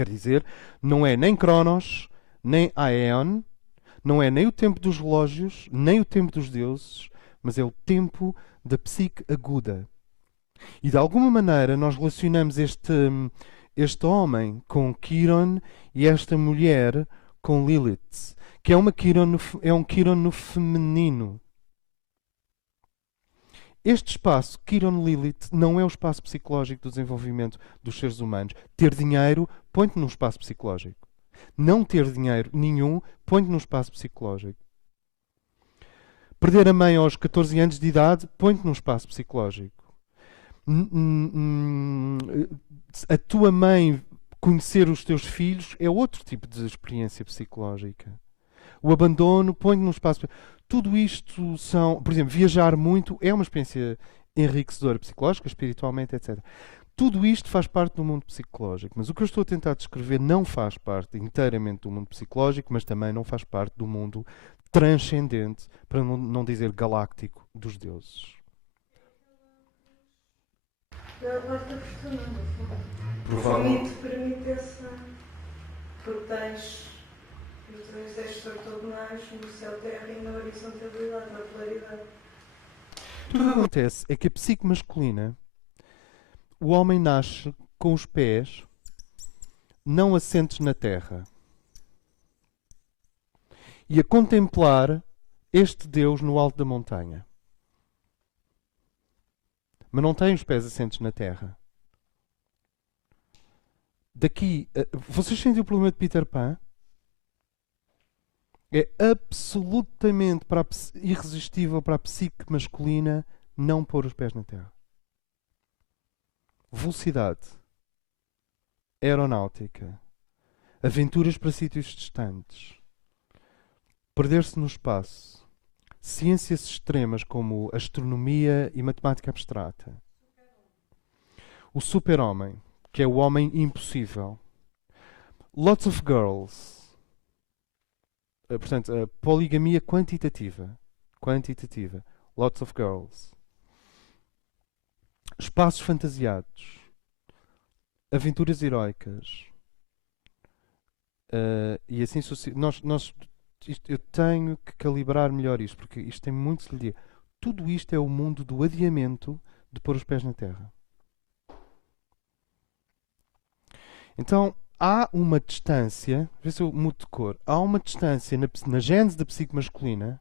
Quer dizer, não é nem Cronos, nem Aeon, não é nem o tempo dos relógios, nem o tempo dos deuses, mas é o tempo da psique aguda. E de alguma maneira nós relacionamos este homem com Quiron e esta mulher com Lilith, que é um Quiron no feminino. Este espaço, Quiron-Lilith, não é o espaço psicológico do desenvolvimento dos seres humanos. Ter dinheiro põe-te num espaço psicológico. Não ter dinheiro nenhum põe-te num espaço psicológico. Perder a mãe aos 14 anos de idade põe-te num espaço psicológico. A tua mãe conhecer os teus filhos é outro tipo de experiência psicológica. O abandono põe-te num espaço... Tudo isto são... Por exemplo, viajar muito é uma experiência enriquecedora psicológica, espiritualmente, etc. Tudo isto faz parte do mundo psicológico. Mas o que eu estou a tentar descrever não faz parte inteiramente do mundo psicológico, mas também não faz parte do mundo transcendente, para não dizer galáctico, dos deuses. Lá está funcionando. Permite essa. Porque tens estes ortogonais no céu-terra e na horizontalidade, na polaridade. Tudo o que acontece é que a psique masculina, o homem nasce com os pés não assentes na terra e a contemplar este Deus no alto da montanha. Mas não tem os pés assentes na terra. Daqui, vocês sentem o problema de Peter Pan? É absolutamente irresistível para a psique masculina não pôr os pés na terra. Velocidade, aeronáutica, aventuras para sítios distantes, perder-se no espaço, ciências extremas como astronomia e matemática abstrata, o super-homem, que é o homem impossível, lots of girls, portanto, a poligamia quantitativa, lots of girls, espaços fantasiados, aventuras heroicas, e assim eu tenho que calibrar melhor isto, porque isto tem muito que se lhe dizer. Tudo isto é o mundo do adiamento de pôr os pés na terra. Então, há uma distância, vê se eu mudo de cor, há uma distância na gênese da psique masculina,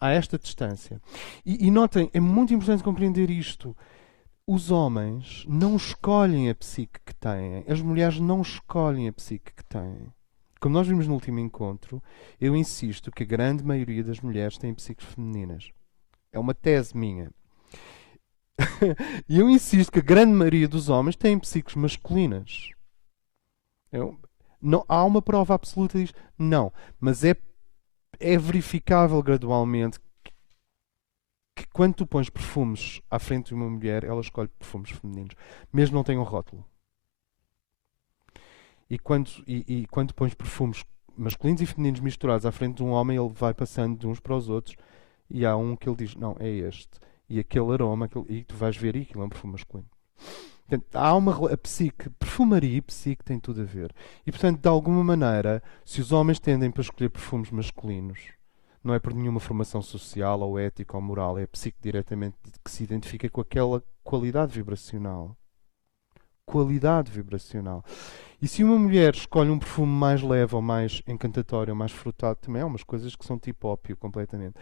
há esta distância. E notem, é muito importante compreender isto. Os homens não escolhem a psique que têm. As mulheres não escolhem a psique que têm. Como nós vimos no último encontro, eu insisto que a grande maioria das mulheres tem psiques femininas. É uma tese minha. E eu insisto que a grande maioria dos homens tem psiques masculinas. Não, há uma prova absoluta disto? Não. Mas é verificável gradualmente que quando tu pões perfumes à frente de uma mulher, ela escolhe perfumes femininos. Mesmo não tenham rótulo. E quando pões perfumes masculinos e femininos misturados à frente de um homem, ele vai passando de uns para os outros e há um que ele diz, não, é este. E aquele aroma, e tu vais ver, e aquilo é um perfume masculino. Portanto, a psique, perfumaria e psique tem tudo a ver. E, portanto, de alguma maneira, se os homens tendem para escolher perfumes masculinos, não é por nenhuma formação social, ou ética, ou moral, é a psique diretamente que se identifica com aquela qualidade vibracional. Qualidade vibracional. E se uma mulher escolhe um perfume mais leve, ou mais encantatório, ou mais frutado, também há umas coisas que são tipo ópio completamente.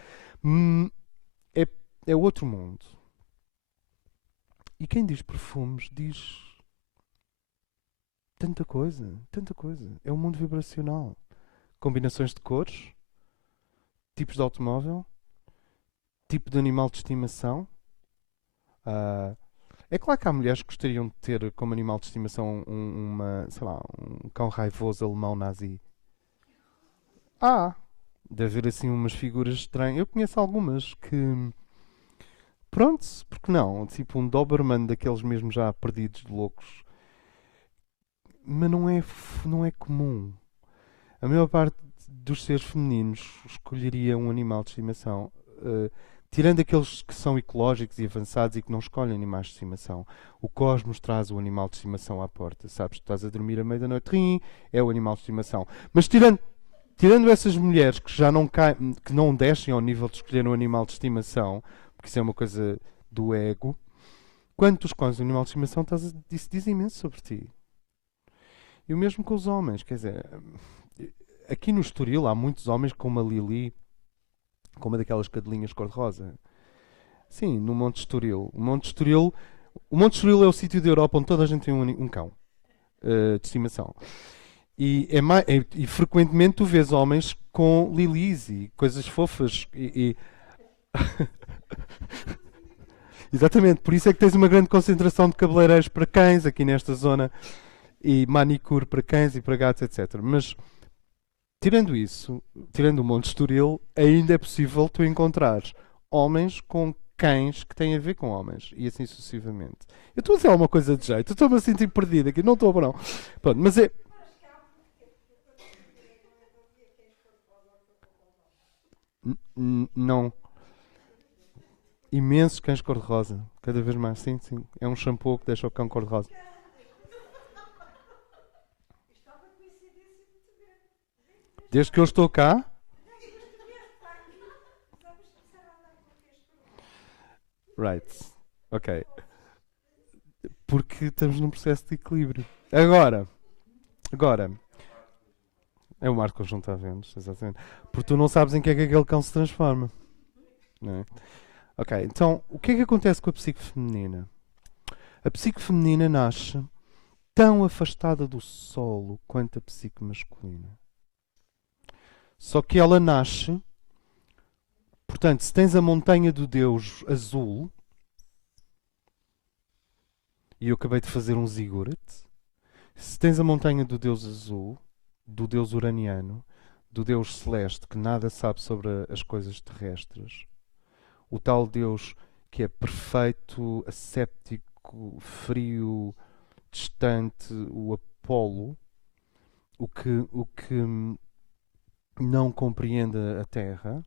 É outro mundo. E quem diz perfumes diz tanta coisa, tanta coisa. É um mundo vibracional. Combinações de cores, tipos de automóvel, tipo de animal de estimação. É claro que há mulheres que gostariam de ter como animal de estimação um cão raivoso alemão nazi. Deve haver assim umas figuras estranhas. Eu conheço algumas que... Pronto, porque não? Tipo um Doberman daqueles mesmo já perdidos de loucos. Mas não é comum. A maior parte dos seres femininos escolheria um animal de estimação Tirando aqueles que são ecológicos e avançados e que não escolhem animais de estimação, o cosmos traz o animal de estimação à porta. Sabes, tu estás a dormir à meia da noite, é o animal de estimação. Mas tirando essas mulheres que já não caem, que não descem ao nível de escolher um animal de estimação, porque isso é uma coisa do ego, quando tu escolhes um animal de estimação, isso diz imenso sobre ti. E o mesmo com os homens, quer dizer, aqui no Estoril há muitos homens com uma Lili, com uma daquelas cadelinhas cor-de-rosa. Sim, no Monte Estoril. O Monte Estoril é o sítio da Europa onde toda a gente tem um cão de estimação. E frequentemente tu vês homens com lilis e coisas fofas. Exatamente, por isso é que tens uma grande concentração de cabeleireiros para cães aqui nesta zona e manicure para cães e para gatos, etc. Mas tirando isso, tirando o Monte Estoril, ainda é possível tu encontrares homens com cães que têm a ver com homens e assim sucessivamente. Eu estou a dizer alguma coisa de jeito, eu estou-me a sentir perdido aqui, não estou a não. Pronto, mas é. Não. Imensos cães cor-de-rosa, cada vez mais, sim, sim. É um shampoo que deixa o cão cor-de-rosa. Desde que eu estou cá. Right. Ok. Porque estamos num processo de equilíbrio. Agora. É o Marco conjunto a ventos, exatamente. Porque tu não sabes em que é que aquele cão se transforma. Não é? Ok, então o que é que acontece com a psique feminina? A psique feminina nasce tão afastada do solo quanto a psique masculina. Só que ela nasce, portanto, se tens a montanha do Deus azul, e eu acabei de fazer um zigurate, se tens a montanha do Deus azul, do Deus uraniano, do Deus celeste que nada sabe sobre as coisas terrestres, o tal Deus que é perfeito, asséptico, frio, distante, o Apolo, o que não compreende a Terra,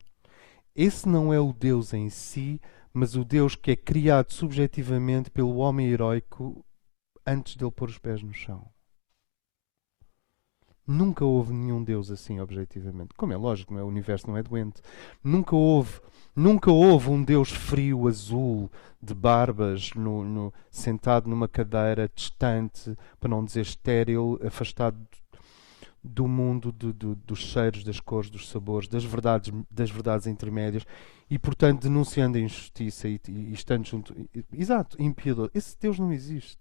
esse não é o Deus em si, mas o Deus que é criado subjetivamente pelo homem heroico antes dele pôr os pés no chão. Nunca houve nenhum Deus assim, objetivamente. Como é lógico, não é? O universo não é doente. Nunca houve um Deus frio, azul, de barbas, sentado numa cadeira distante, para não dizer estéril, afastado do mundo, dos cheiros, das cores, dos sabores, das verdades intermédias e, portanto, denunciando a injustiça e estando junto. Exato, impiedoso. Esse Deus não existe.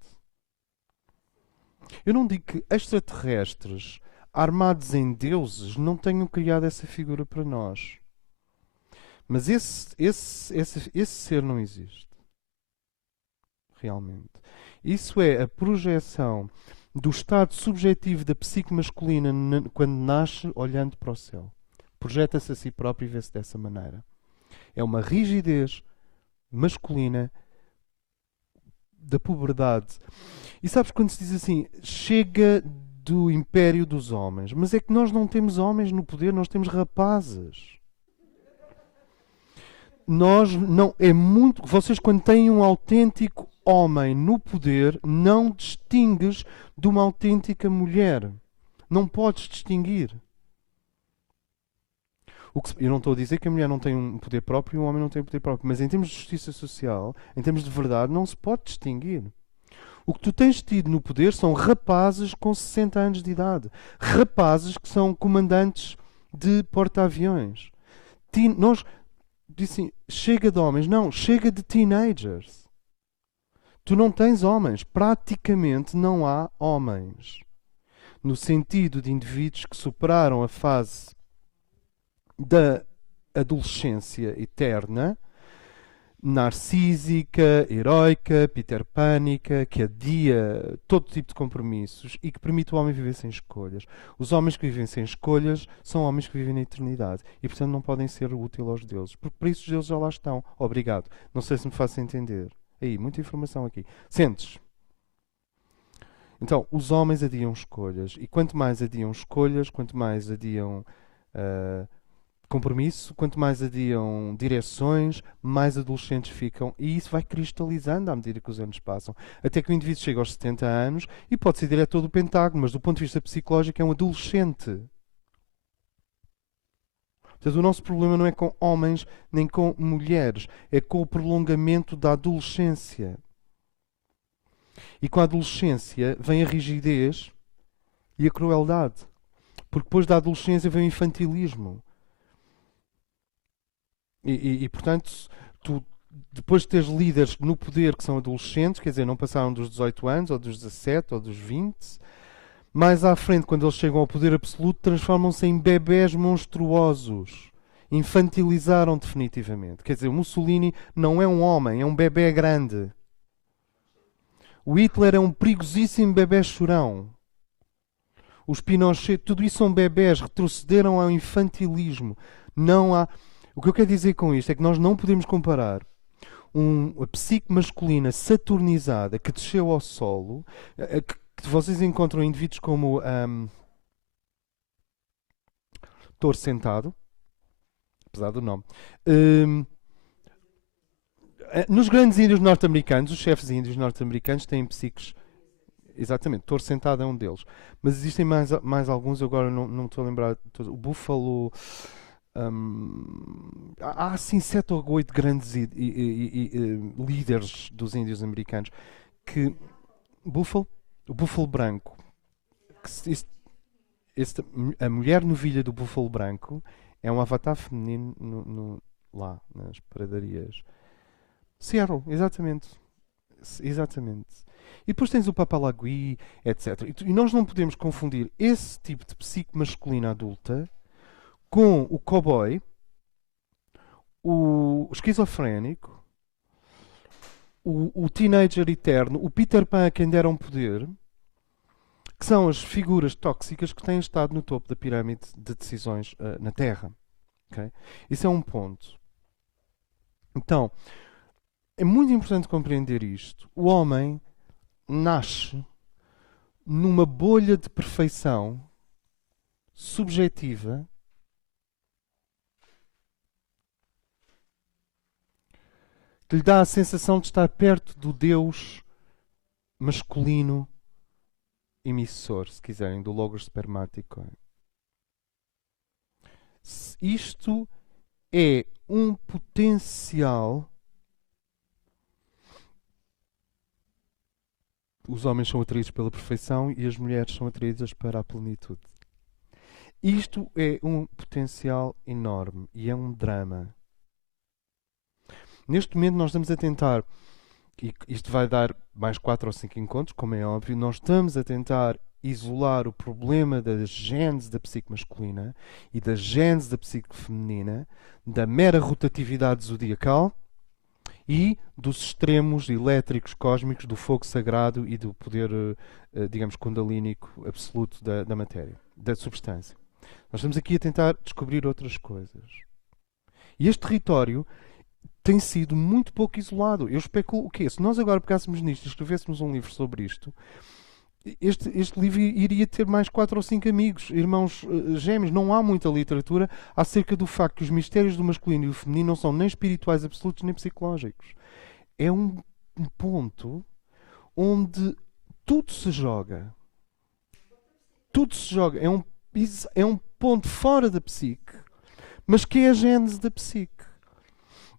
Eu não digo que extraterrestres armados em deuses não tenham criado essa figura para nós. Mas esse ser não existe. Realmente. Isso é a projeção do estado subjetivo da psique masculina quando nasce olhando para o céu. Projeta-se a si próprio e vê-se dessa maneira. É uma rigidez masculina da puberdade. E sabes quando se diz assim, chega do império dos homens, mas é que nós não temos homens no poder, nós temos rapazes. Vocês quando têm um autêntico homem no poder, não distingues de uma autêntica mulher. Não podes distinguir. Eu não estou a dizer que a mulher não tem um poder próprio e o homem não tem um poder próprio, mas em termos de justiça social, em termos de verdade, não se pode distinguir. O que tu tens tido no poder são rapazes com 60 anos de idade. Rapazes que são comandantes de porta-aviões. Dizem, chega de homens. Não, chega de teenagers. Tu não tens homens. Praticamente não há homens. No sentido de indivíduos que superaram a fase da adolescência eterna, narcísica, heroica, peterpânica, que adia todo tipo de compromissos e que permite o homem viver sem escolhas. Os homens que vivem sem escolhas são homens que vivem na eternidade e, portanto, não podem ser úteis aos deuses, porque para isso os deuses já lá estão. Obrigado. Não sei se me faço entender. Aí, muita informação aqui. Sentes? Então, os homens adiam escolhas e quanto mais adiam escolhas, quanto mais adiam compromisso, quanto mais adiam direções, mais adolescentes ficam. E isso vai cristalizando à medida que os anos passam. Até que o indivíduo chega aos 70 anos e pode ser diretor do Pentágono, mas do ponto de vista psicológico é um adolescente. Portanto, o nosso problema não é com homens nem com mulheres, é com o prolongamento da adolescência. E com a adolescência vem a rigidez e a crueldade. Porque depois da adolescência vem o infantilismo. E portanto, tu, depois de teres líderes no poder que são adolescentes, quer dizer, não passaram dos 18 anos, ou dos 17, ou dos 20, mais à frente, quando eles chegam ao poder absoluto, transformam-se em bebés monstruosos. Infantilizaram definitivamente. Quer dizer, o Mussolini não é um homem, é um bebé grande. O Hitler é um perigosíssimo bebé chorão. Os Pinochet, tudo isso são bebés, retrocederam ao infantilismo. Não há... O que eu quero dizer com isto é que nós não podemos comparar a psique masculina saturnizada que desceu ao solo, que vocês encontram em indivíduos como Tor Sentado, apesar do nome. Nos grandes índios norte-americanos, os chefes índios norte-americanos têm psiques. Exatamente, Tor Sentado é um deles. Mas existem mais alguns, eu agora não estou a lembrar. O Búfalo. Há assim 7 ou 8 grandes líderes dos índios americanos que o búfalo branco, a mulher novilha do búfalo branco é um avatar feminino lá nas pradarias. Seattle, exatamente. E depois tens o Papalagui, etc. E nós não podemos confundir esse tipo de psique masculina adulta com o cowboy, o esquizofrénico, o teenager eterno, o Peter Pan a quem deram poder, que são as figuras tóxicas que têm estado no topo da pirâmide de decisões na Terra. Okay? Isso é um ponto. Então, é muito importante compreender isto. O homem nasce numa bolha de perfeição subjetiva que lhe dá a sensação de estar perto do Deus masculino emissor, se quiserem, do Logos Spermático. Isto é um potencial. Os homens são atraídos pela perfeição e as mulheres são atraídas para a plenitude. Isto é um potencial enorme e é um drama. Neste momento nós estamos a tentar, e isto vai dar mais 4 ou 5 encontros, como é óbvio, nós estamos a tentar isolar o problema da gênese da psique masculina e da gênese da psique feminina, da mera rotatividade zodiacal e dos extremos elétricos cósmicos do fogo sagrado e do poder, digamos, kundalínico absoluto da matéria, da substância. Nós estamos aqui a tentar descobrir outras coisas. E este território tem sido muito pouco isolado. Eu especulo o quê? Se nós agora pegássemos nisto e escrevêssemos um livro sobre isto, este livro iria ter mais 4 ou 5 amigos, irmãos gêmeos. Não há muita literatura acerca do facto que os mistérios do masculino e do feminino não são nem espirituais absolutos nem psicológicos. É um ponto onde tudo se joga. Tudo se joga. É um ponto fora da psique, mas que é a gênese da psique.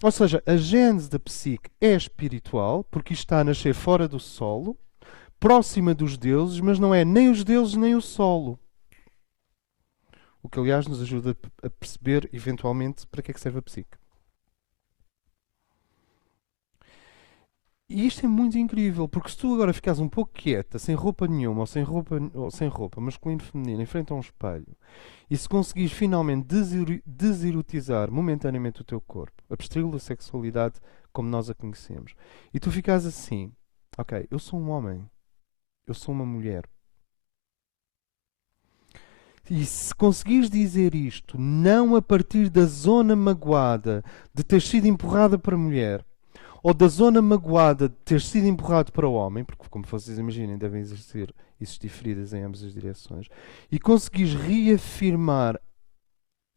Ou seja, a gênese da psique é espiritual, porque isto está a nascer fora do solo, próxima dos deuses, mas não é nem os deuses nem o solo. O que, aliás, nos ajuda a perceber, eventualmente, para que é que serve a psique. E isto é muito incrível, porque se tu agora ficares um pouco quieta, sem roupa nenhuma, ou sem roupa masculino e feminina, em frente a um espelho, e se conseguires finalmente deserotizar momentaneamente o teu corpo, abstri-lo da sexualidade como nós a conhecemos, e tu ficas assim, ok, eu sou um homem, eu sou uma mulher. E se conseguires dizer isto, não a partir da zona magoada de ter sido empurrada para a mulher, ou da zona magoada de ter sido empurrado para o homem, porque, como vocês imaginem, devem existir feridas em ambas as direções, e conseguires reafirmar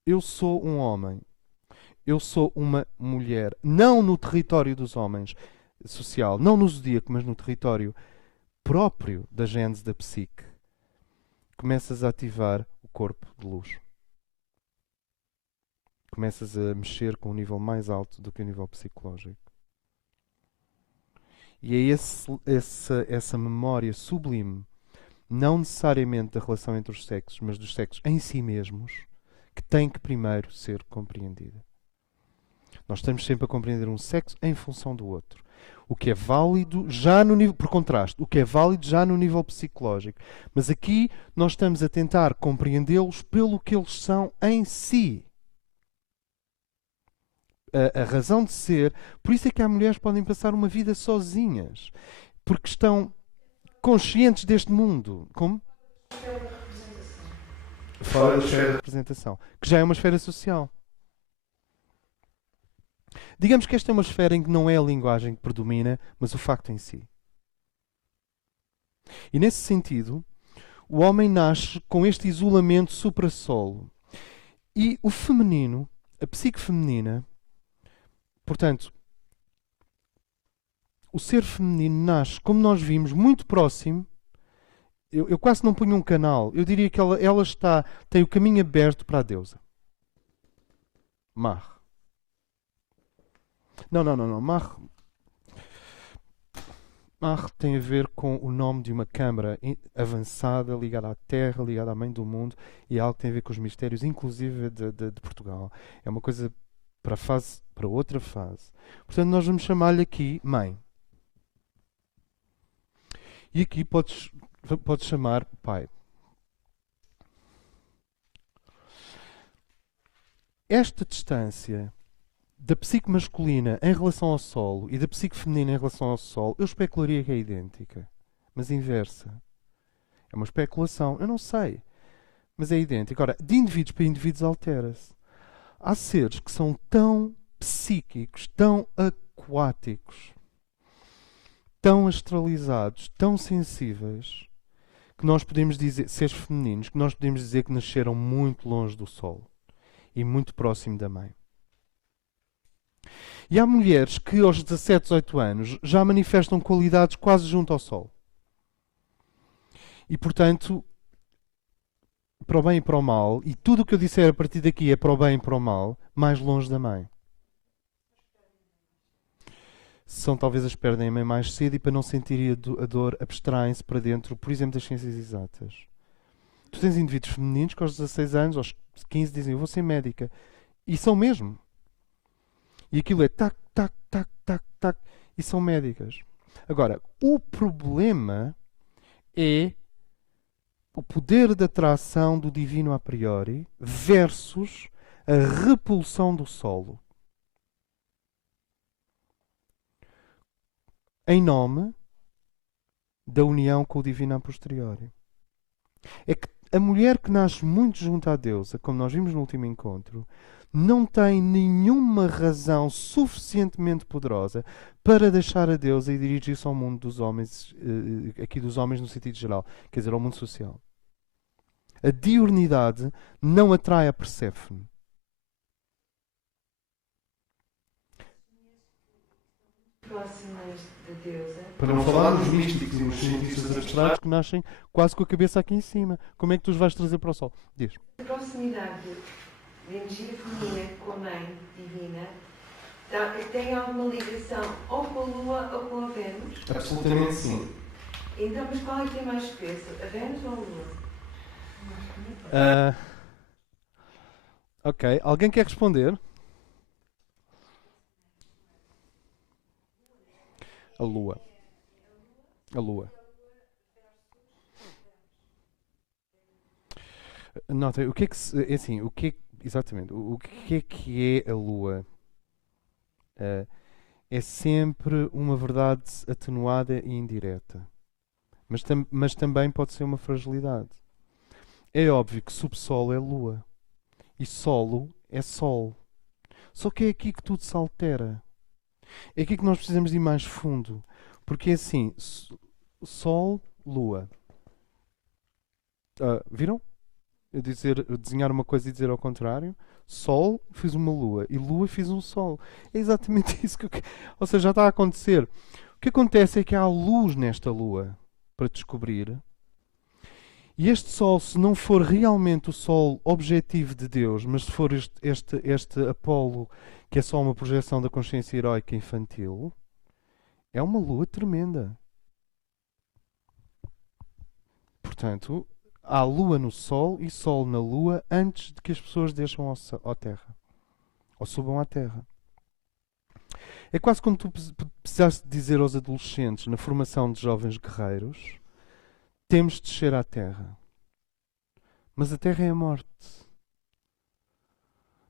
eu sou um homem, eu sou uma mulher, não no território dos homens social, não no zodíaco, mas no território próprio da gênese da psique, começas a ativar o corpo de luz. Começas a mexer com um nível mais alto do que o nível psicológico. E é essa memória sublime, não necessariamente da relação entre os sexos, mas dos sexos em si mesmos, que tem que primeiro ser compreendida. Nós estamos sempre a compreender um sexo em função do outro. O que é válido já no nível, por contraste, o que é válido já no nível psicológico. Mas aqui nós estamos a tentar compreendê-los pelo que eles são em si. A razão de ser. Por isso é que há mulheres que podem passar uma vida sozinhas. Porque estão conscientes deste mundo. Como? Fora da esfera da representação. Que já é uma esfera social. Digamos que esta é uma esfera em que não é a linguagem que predomina, mas o facto em si. E nesse sentido, o homem nasce com este isolamento supra-solo. E o feminino, a psique feminina, portanto, o ser feminino nasce, como nós vimos, muito próximo. Eu quase não ponho um canal. Eu diria que ela tem o caminho aberto para a deusa. Mar. Não. Mar tem a ver com o nome de uma câmara avançada, ligada à Terra, ligada à Mãe do Mundo, e é algo que tem a ver com os mistérios, inclusive de Portugal. É uma coisa para outra fase. Portanto, nós vamos chamar-lhe aqui Mãe. E aqui podes chamar Pai. Esta distância da psique masculina em relação ao solo e da psique feminina em relação ao solo, eu especularia que é idêntica, mas inversa. É uma especulação, eu não sei, mas é idêntica. Ora, de indivíduos para indivíduos altera-se. Há seres que são tão psíquicos, tão aquáticos, tão astralizados, tão sensíveis, que nós podemos dizer, seres femininos, que nós podemos dizer que nasceram muito longe do solo e muito próximo da mãe. E há mulheres que aos 17, 18 anos já manifestam qualidades quase junto ao sol. E portanto, para o bem e para o mal, e tudo o que eu disser a partir daqui é para o bem e para o mal, mais longe da mãe. São talvez as que perdem a mãe mais cedo e para não sentirem a dor abstraem-se para dentro, por exemplo, das ciências exatas. Tu tens indivíduos femininos que aos 16 anos, aos 15 dizem eu vou ser médica. E são mesmo. E aquilo é tac, tac, tac, tac, tac. E são médicas. Agora, o problema é o poder de atração do divino a priori versus a repulsão do solo. Em nome da união com o divino a posteriori. É que a mulher que nasce muito junto à deusa, como nós vimos no último encontro, não tem nenhuma razão suficientemente poderosa para deixar a deusa e dirigir-se ao mundo dos homens, aqui dos homens no sentido geral, quer dizer, ao mundo social. A diurnidade não atrai a Perséfone. Próximas da deusa. Para não falar nos místicos e nos cientistas abstratos que nascem quase com a cabeça aqui em cima. Como é que tu os vais trazer para o sol? Diz. A proximidade da energia feminina com a mãe divina tem alguma ligação ou com a Lua ou com a Vênus? Absolutamente sim. Então, mas qual é que é mais peso? A Vênus ou a Lua? Ok. Alguém quer responder? A Lua. A Lua. Nota, o que é que é assim, exatamente, o que é a Lua? É sempre uma verdade atenuada e indireta. Mas também pode ser uma fragilidade. É óbvio que subsolo é Lua. E solo é Sol. Só que é aqui que tudo se altera. É aqui que nós precisamos de ir mais fundo. Porque é assim, Sol, Lua. Viram? Eu desenhar uma coisa e dizer ao contrário. Sol, fiz uma lua. E lua, fiz um sol. É exatamente isso que ou seja, já está a acontecer. O que acontece é que há luz nesta lua para descobrir. E este sol, se não for realmente o sol objetivo de Deus, mas se for este Apolo, que é só uma projeção da consciência heroica infantil, é uma lua tremenda. Portanto, há lua no sol e sol na lua antes de que as pessoas deixam à terra. Ou subam à terra. É quase como tu precisaste dizer aos adolescentes, na formação de jovens guerreiros, temos de descer à terra. Mas a terra é a morte.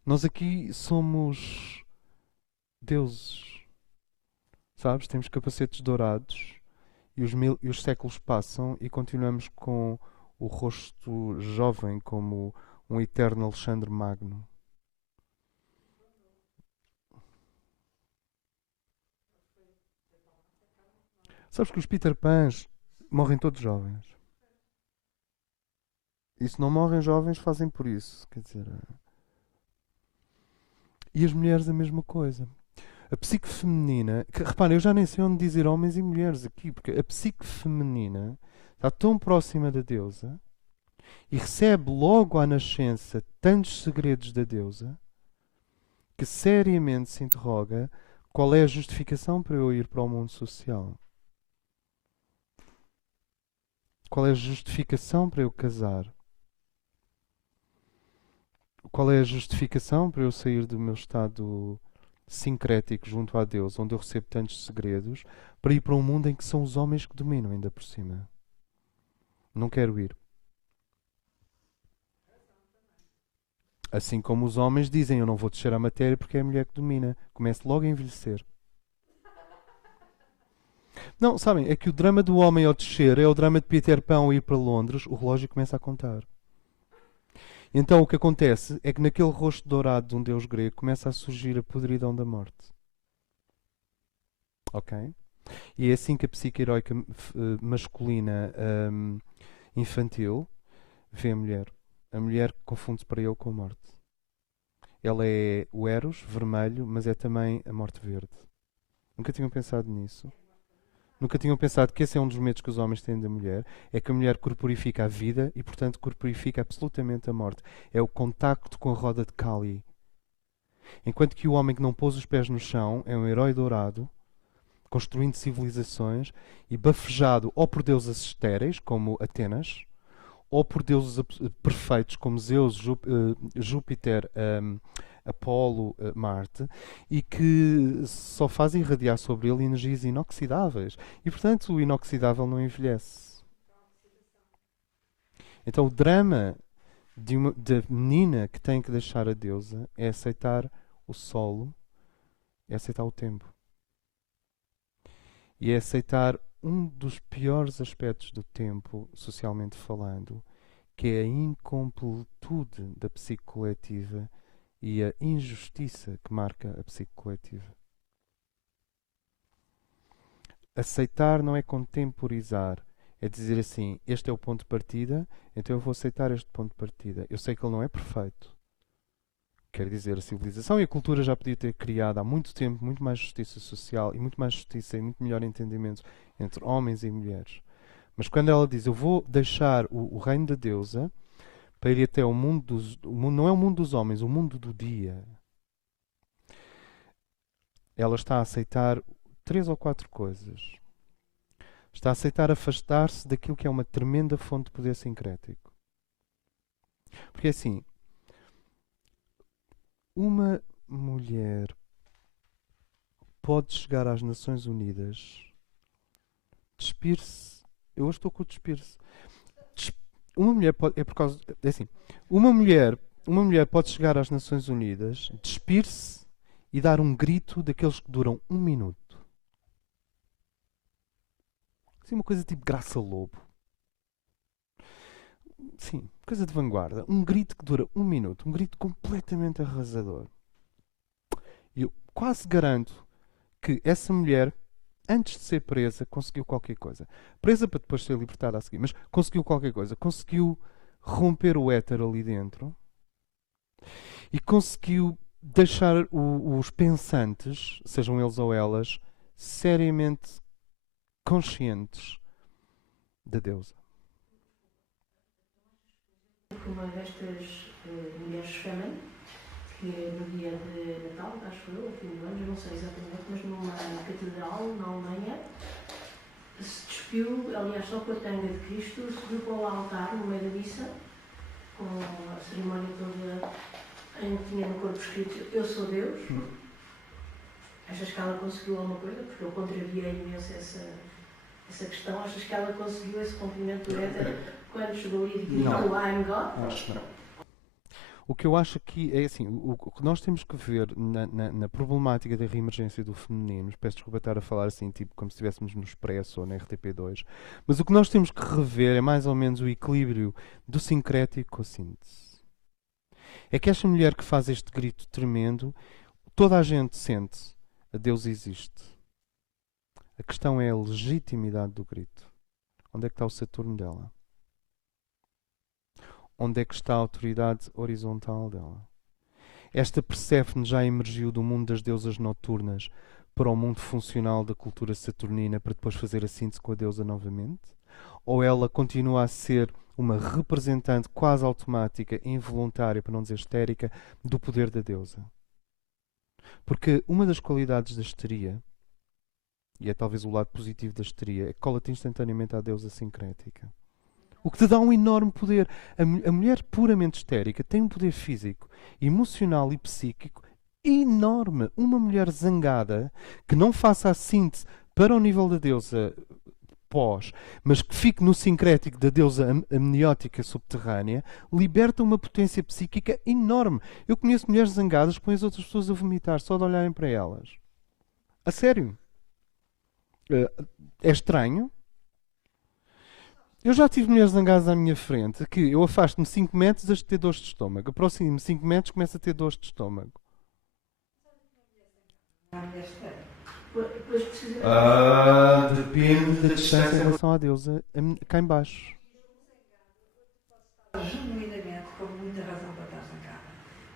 Nós aqui somos deuses. Sabes? Temos capacetes dourados e os séculos passam e continuamos com o rosto jovem como um eterno Alexandre Magno. Sabes que os Peter Pans morrem todos jovens. E se não morrem jovens, fazem por isso. Quer dizer... E as mulheres a mesma coisa. A psique feminina... Repara, eu já nem sei onde dizer homens e mulheres aqui, porque a psique feminina está tão próxima da deusa e recebe logo à nascença tantos segredos da deusa que seriamente se interroga qual é a justificação para eu ir para o mundo social. Qual é a justificação para eu casar? Qual é a justificação para eu sair do meu estado sincrético junto a Deus, onde eu recebo tantos segredos, para ir para um mundo em que são os homens que dominam ainda por cima? Não quero ir. Assim como os homens dizem, eu não vou descer à matéria porque é a mulher que domina. Começo logo a envelhecer. Não, sabem, é que o drama do homem ao descer é o drama de Peter Pan ao ir para Londres, o relógio começa a contar. Então o que acontece é que naquele rosto dourado de um deus grego começa a surgir a podridão da morte. Ok? E é assim que a psique heroica masculina infantil vê a mulher. A mulher confunde-se para ele com a morte. Ela é o Eros, vermelho, mas é também a morte verde. Nunca tinham pensado nisso? Nunca tinham pensado que esse é um dos medos que os homens têm da mulher? É que a mulher corporifica a vida e, portanto, corporifica absolutamente a morte. É o contacto com a roda de Kali. Enquanto que o homem que não pôs os pés no chão é um herói dourado, construindo civilizações e bafejado ou por deusas estéreis, como Atenas, ou por deuses perfeitos, como Zeus, Júpiter, Apolo, Marte, e que só fazem irradiar sobre ele energias inoxidáveis. E, portanto, o inoxidável não envelhece. Então, o drama da menina que tem que deixar a deusa é aceitar o solo, é aceitar o tempo. E é aceitar um dos piores aspectos do tempo, socialmente falando, que é a incompletude da psique coletiva e a injustiça que marca a psique coletiva. Aceitar não é contemporizar, é dizer assim, este é o ponto de partida, então eu vou aceitar este ponto de partida. Eu sei que ele não é perfeito. Quer dizer, a civilização e a cultura já podia ter criado há muito tempo muito mais justiça social e muito mais justiça e muito melhor entendimento entre homens e mulheres. Mas quando ela diz, eu vou deixar o reino da deusa para ir até o mundo dos... não é o mundo dos homens, o mundo do dia. Ela está a aceitar 3 ou 4 coisas. Está a aceitar afastar-se daquilo que é uma tremenda fonte de poder sincrético. Porque assim, uma mulher pode chegar às Nações Unidas, despir-se. Eu hoje estou com o despir-se. Uma mulher pode. É por causa. É assim. Uma mulher pode chegar às Nações Unidas, despir-se e dar um grito daqueles que duram 1 minuto. Assim, uma coisa tipo Graça Lobo. Sim, coisa de vanguarda. Um grito que dura 1 minuto. Um grito completamente arrasador. E eu quase garanto que essa mulher, antes de ser presa, conseguiu qualquer coisa. Presa para depois ser libertada a seguir. Mas conseguiu qualquer coisa. Conseguiu romper o éter ali dentro. e conseguiu deixar os pensantes, sejam eles ou elas, seriamente conscientes da deusa. Uma destas mulheres Femen, que no dia de Natal, acho eu, ao fim do ano, eu não sei exatamente, mas numa catedral na Alemanha, se despiu, aliás, só com a tanga de Cristo, subiu para o altar no meio da missa, com a cerimónia toda em que tinha no corpo escrito Eu sou Deus. Achas que ela conseguiu alguma coisa? Porque eu contrariei imenso essa questão. Achas que ela conseguiu esse cumprimento do éter quando chegou ali e disse I'm God? Acho que não. O que eu acho aqui é assim, o que nós temos que ver na problemática da reemergência do feminino, peço desculpa estar a falar assim, tipo como se estivéssemos no Expresso ou na RTP2, mas o que nós temos que rever é mais ou menos o equilíbrio do sincrético com a síntese. É que esta mulher que faz este grito tremendo, toda a gente sente, a Deus existe. A questão é a legitimidade do grito. Onde é que está o Saturno dela? Onde é que está a autoridade horizontal dela? Esta Perséfone já emergiu do mundo das deusas noturnas para o mundo funcional da cultura saturnina para depois fazer a síntese com a deusa novamente? Ou ela continua a ser uma representante quase automática, involuntária, para não dizer histérica, do poder da deusa? Porque uma das qualidades da histeria, e é talvez o lado positivo da histeria, é que cola-te instantaneamente à deusa sincrética. O que te dá um enorme poder. A mulher puramente histérica tem um poder físico, emocional e psíquico enorme. Uma mulher zangada que não faça a síntese para o nível da deusa pós, mas que fique no sincrético da deusa amniótica subterrânea, liberta uma potência psíquica enorme. Eu conheço mulheres zangadas que põem as outras pessoas a vomitar só de olharem para elas. A sério. É estranho. Eu já tive mulheres zangadas à minha frente que eu afasto-me 5 metros a ter dores de estômago. Aproximo-me 5 metros e começo a ter dores de estômago. Depende da distância em relação à deusa cá em baixo. Genuinamente, com muita razão para estar zangada.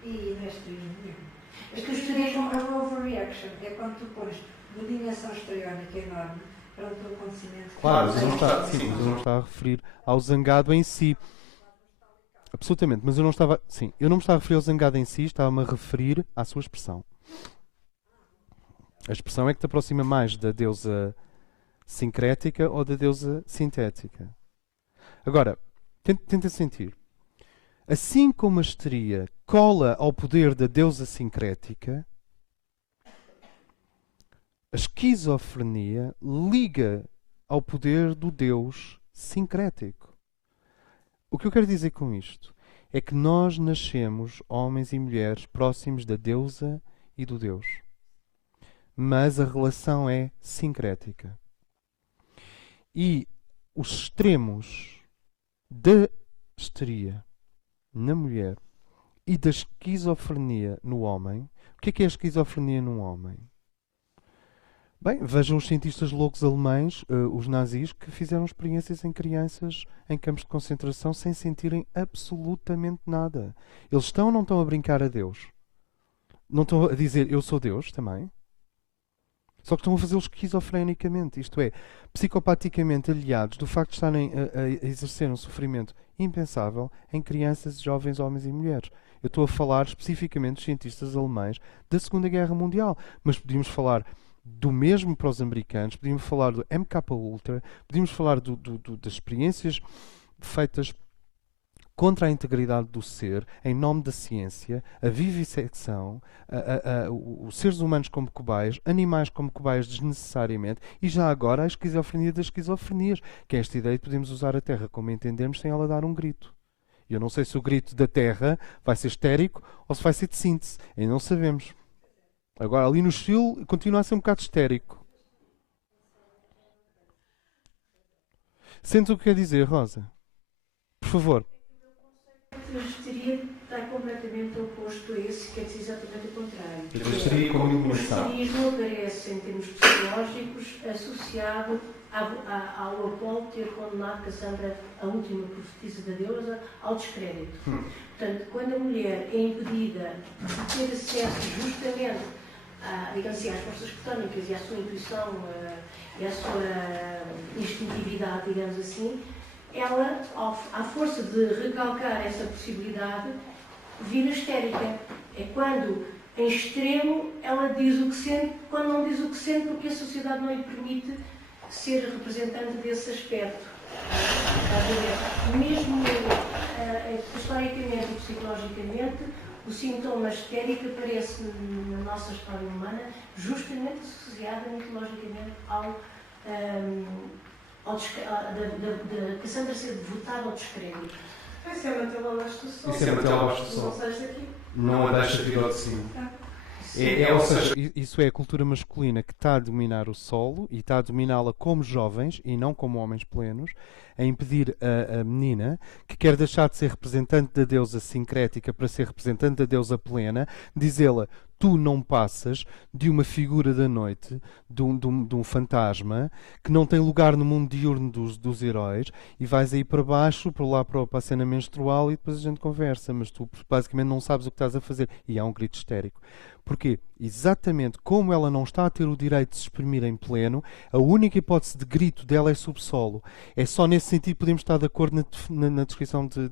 E não é esterismo nenhum. Esterismo é uma overreaction. É quando tu pões uma dimensão histriónica enorme para o teu acontecimento. Claro, mas eu não estava a referir ao zangado em si. Absolutamente, mas eu não me estava a referir ao zangado em si, estava-me a referir à sua expressão. A expressão é que te aproxima mais da deusa sincrética ou da deusa sintética. Agora, tenta sentir. Assim como a histeria cola ao poder da deusa sincrética, a esquizofrenia liga ao poder do Deus sincrético. O que eu quero dizer com isto é que nós nascemos, homens e mulheres, próximos da deusa e do Deus. Mas a relação é sincrética. E os extremos da histeria na mulher e da esquizofrenia no homem. O que é a esquizofrenia num homem? Bem, vejam os cientistas loucos alemães, os nazis, que fizeram experiências em crianças em campos de concentração sem sentirem absolutamente nada. Eles estão ou não estão a brincar a Deus? Não estão a dizer eu sou Deus também? Só que estão a fazê-lo esquizofrenicamente, isto é, psicopaticamente aliados do facto de estarem a exercer um sofrimento impensável em crianças, jovens, homens e mulheres. Eu estou a falar especificamente dos cientistas alemães da Segunda Guerra Mundial, mas podíamos falar do mesmo para os americanos, podíamos falar do MK-Ultra, podíamos falar das experiências feitas contra a integridade do ser, em nome da ciência, a vivissecção, os seres humanos como cobaias, animais como cobaias desnecessariamente, e já agora a esquizofrenia das esquizofrenias, que é esta ideia de podemos usar a Terra como entendemos sem ela dar um grito. Eu não sei se o grito da Terra vai ser histérico ou se vai ser de síntese, ainda não sabemos. Agora, ali no Chile, continua a ser um bocado histérico. Sente o que quer dizer, Rosa? Por favor. A histeria está completamente oposto a esse, quer dizer exatamente o contrário. A histeria como O iluminação. histerismo aparece, em termos psicológicos, associado ao Apolo ter condenado Cassandra, a última profetisa da deusa, ao descrédito. Portanto, quando a mulher é impedida de ter acesso justamente digamos assim, às forças ctónicas e à sua intuição e à sua instintividade, digamos assim, ela, à força de recalcar essa possibilidade, vira histérica. É quando, em extremo, ela diz o que sente, quando não diz o que sente, porque a sociedade não lhe permite ser representante desse aspecto. Mesmo historicamente e psicologicamente, o sintoma histérico aparece na nossa história humana justamente associado mitologicamente da Cassandra ser devotada ao descrédito. Isso é Mateu abaixo do sol. Isso é Mateu abaixo do sol. Não sais daqui. Não a deixa vir ao de cima. Ou seja, isso é a cultura masculina que está a dominar o solo e está a dominá-la como jovens e não como homens plenos, a impedir a menina que quer deixar de ser representante da deusa sincrética para ser representante da deusa plena, dizê-la: tu não passas de uma figura da noite, de um fantasma, que não tem lugar no mundo diurno dos heróis, e vais aí para baixo, para a cena menstrual, e depois a gente conversa, mas tu basicamente não sabes o que estás a fazer. E há um grito histérico. Porquê? Exatamente como ela não está a ter o direito de se exprimir em pleno, a única hipótese de grito dela é subsolo. É só nesse sentido que podemos estar de acordo na descrição de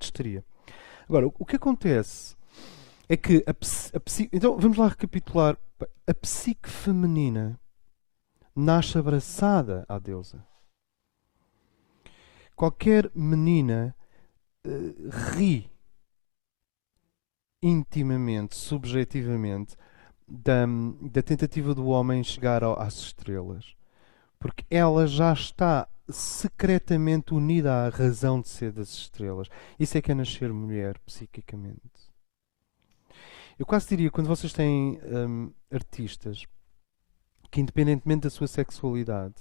histeria. Agora, o que acontece é que então vamos lá recapitular. A psique feminina nasce abraçada à deusa. Qualquer menina ri intimamente, subjetivamente, da tentativa do homem chegar às estrelas. Porque ela já está secretamente unida à razão de ser das estrelas. Isso é que é nascer mulher, psiquicamente. Eu quase diria, quando vocês têm artistas que, independentemente da sua sexualidade,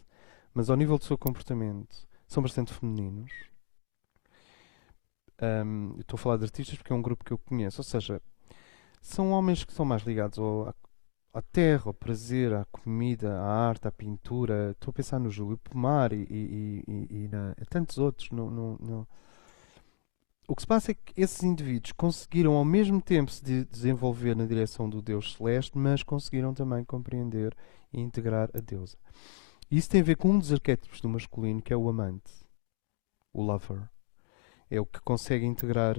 mas ao nível do seu comportamento, são bastante femininos. Eu estou a falar de artistas porque é um grupo que eu conheço. Ou seja, são homens que são mais ligados à terra, ao prazer, à comida, à arte, à pintura. Estou a pensar no Júlio Pomar e tantos outros. O que se passa é que esses indivíduos conseguiram ao mesmo tempo se desenvolver na direção do Deus Celeste, mas conseguiram também compreender e integrar a deusa. E isso tem a ver com um dos arquétipos do masculino, que é o amante, o lover. É o que consegue integrar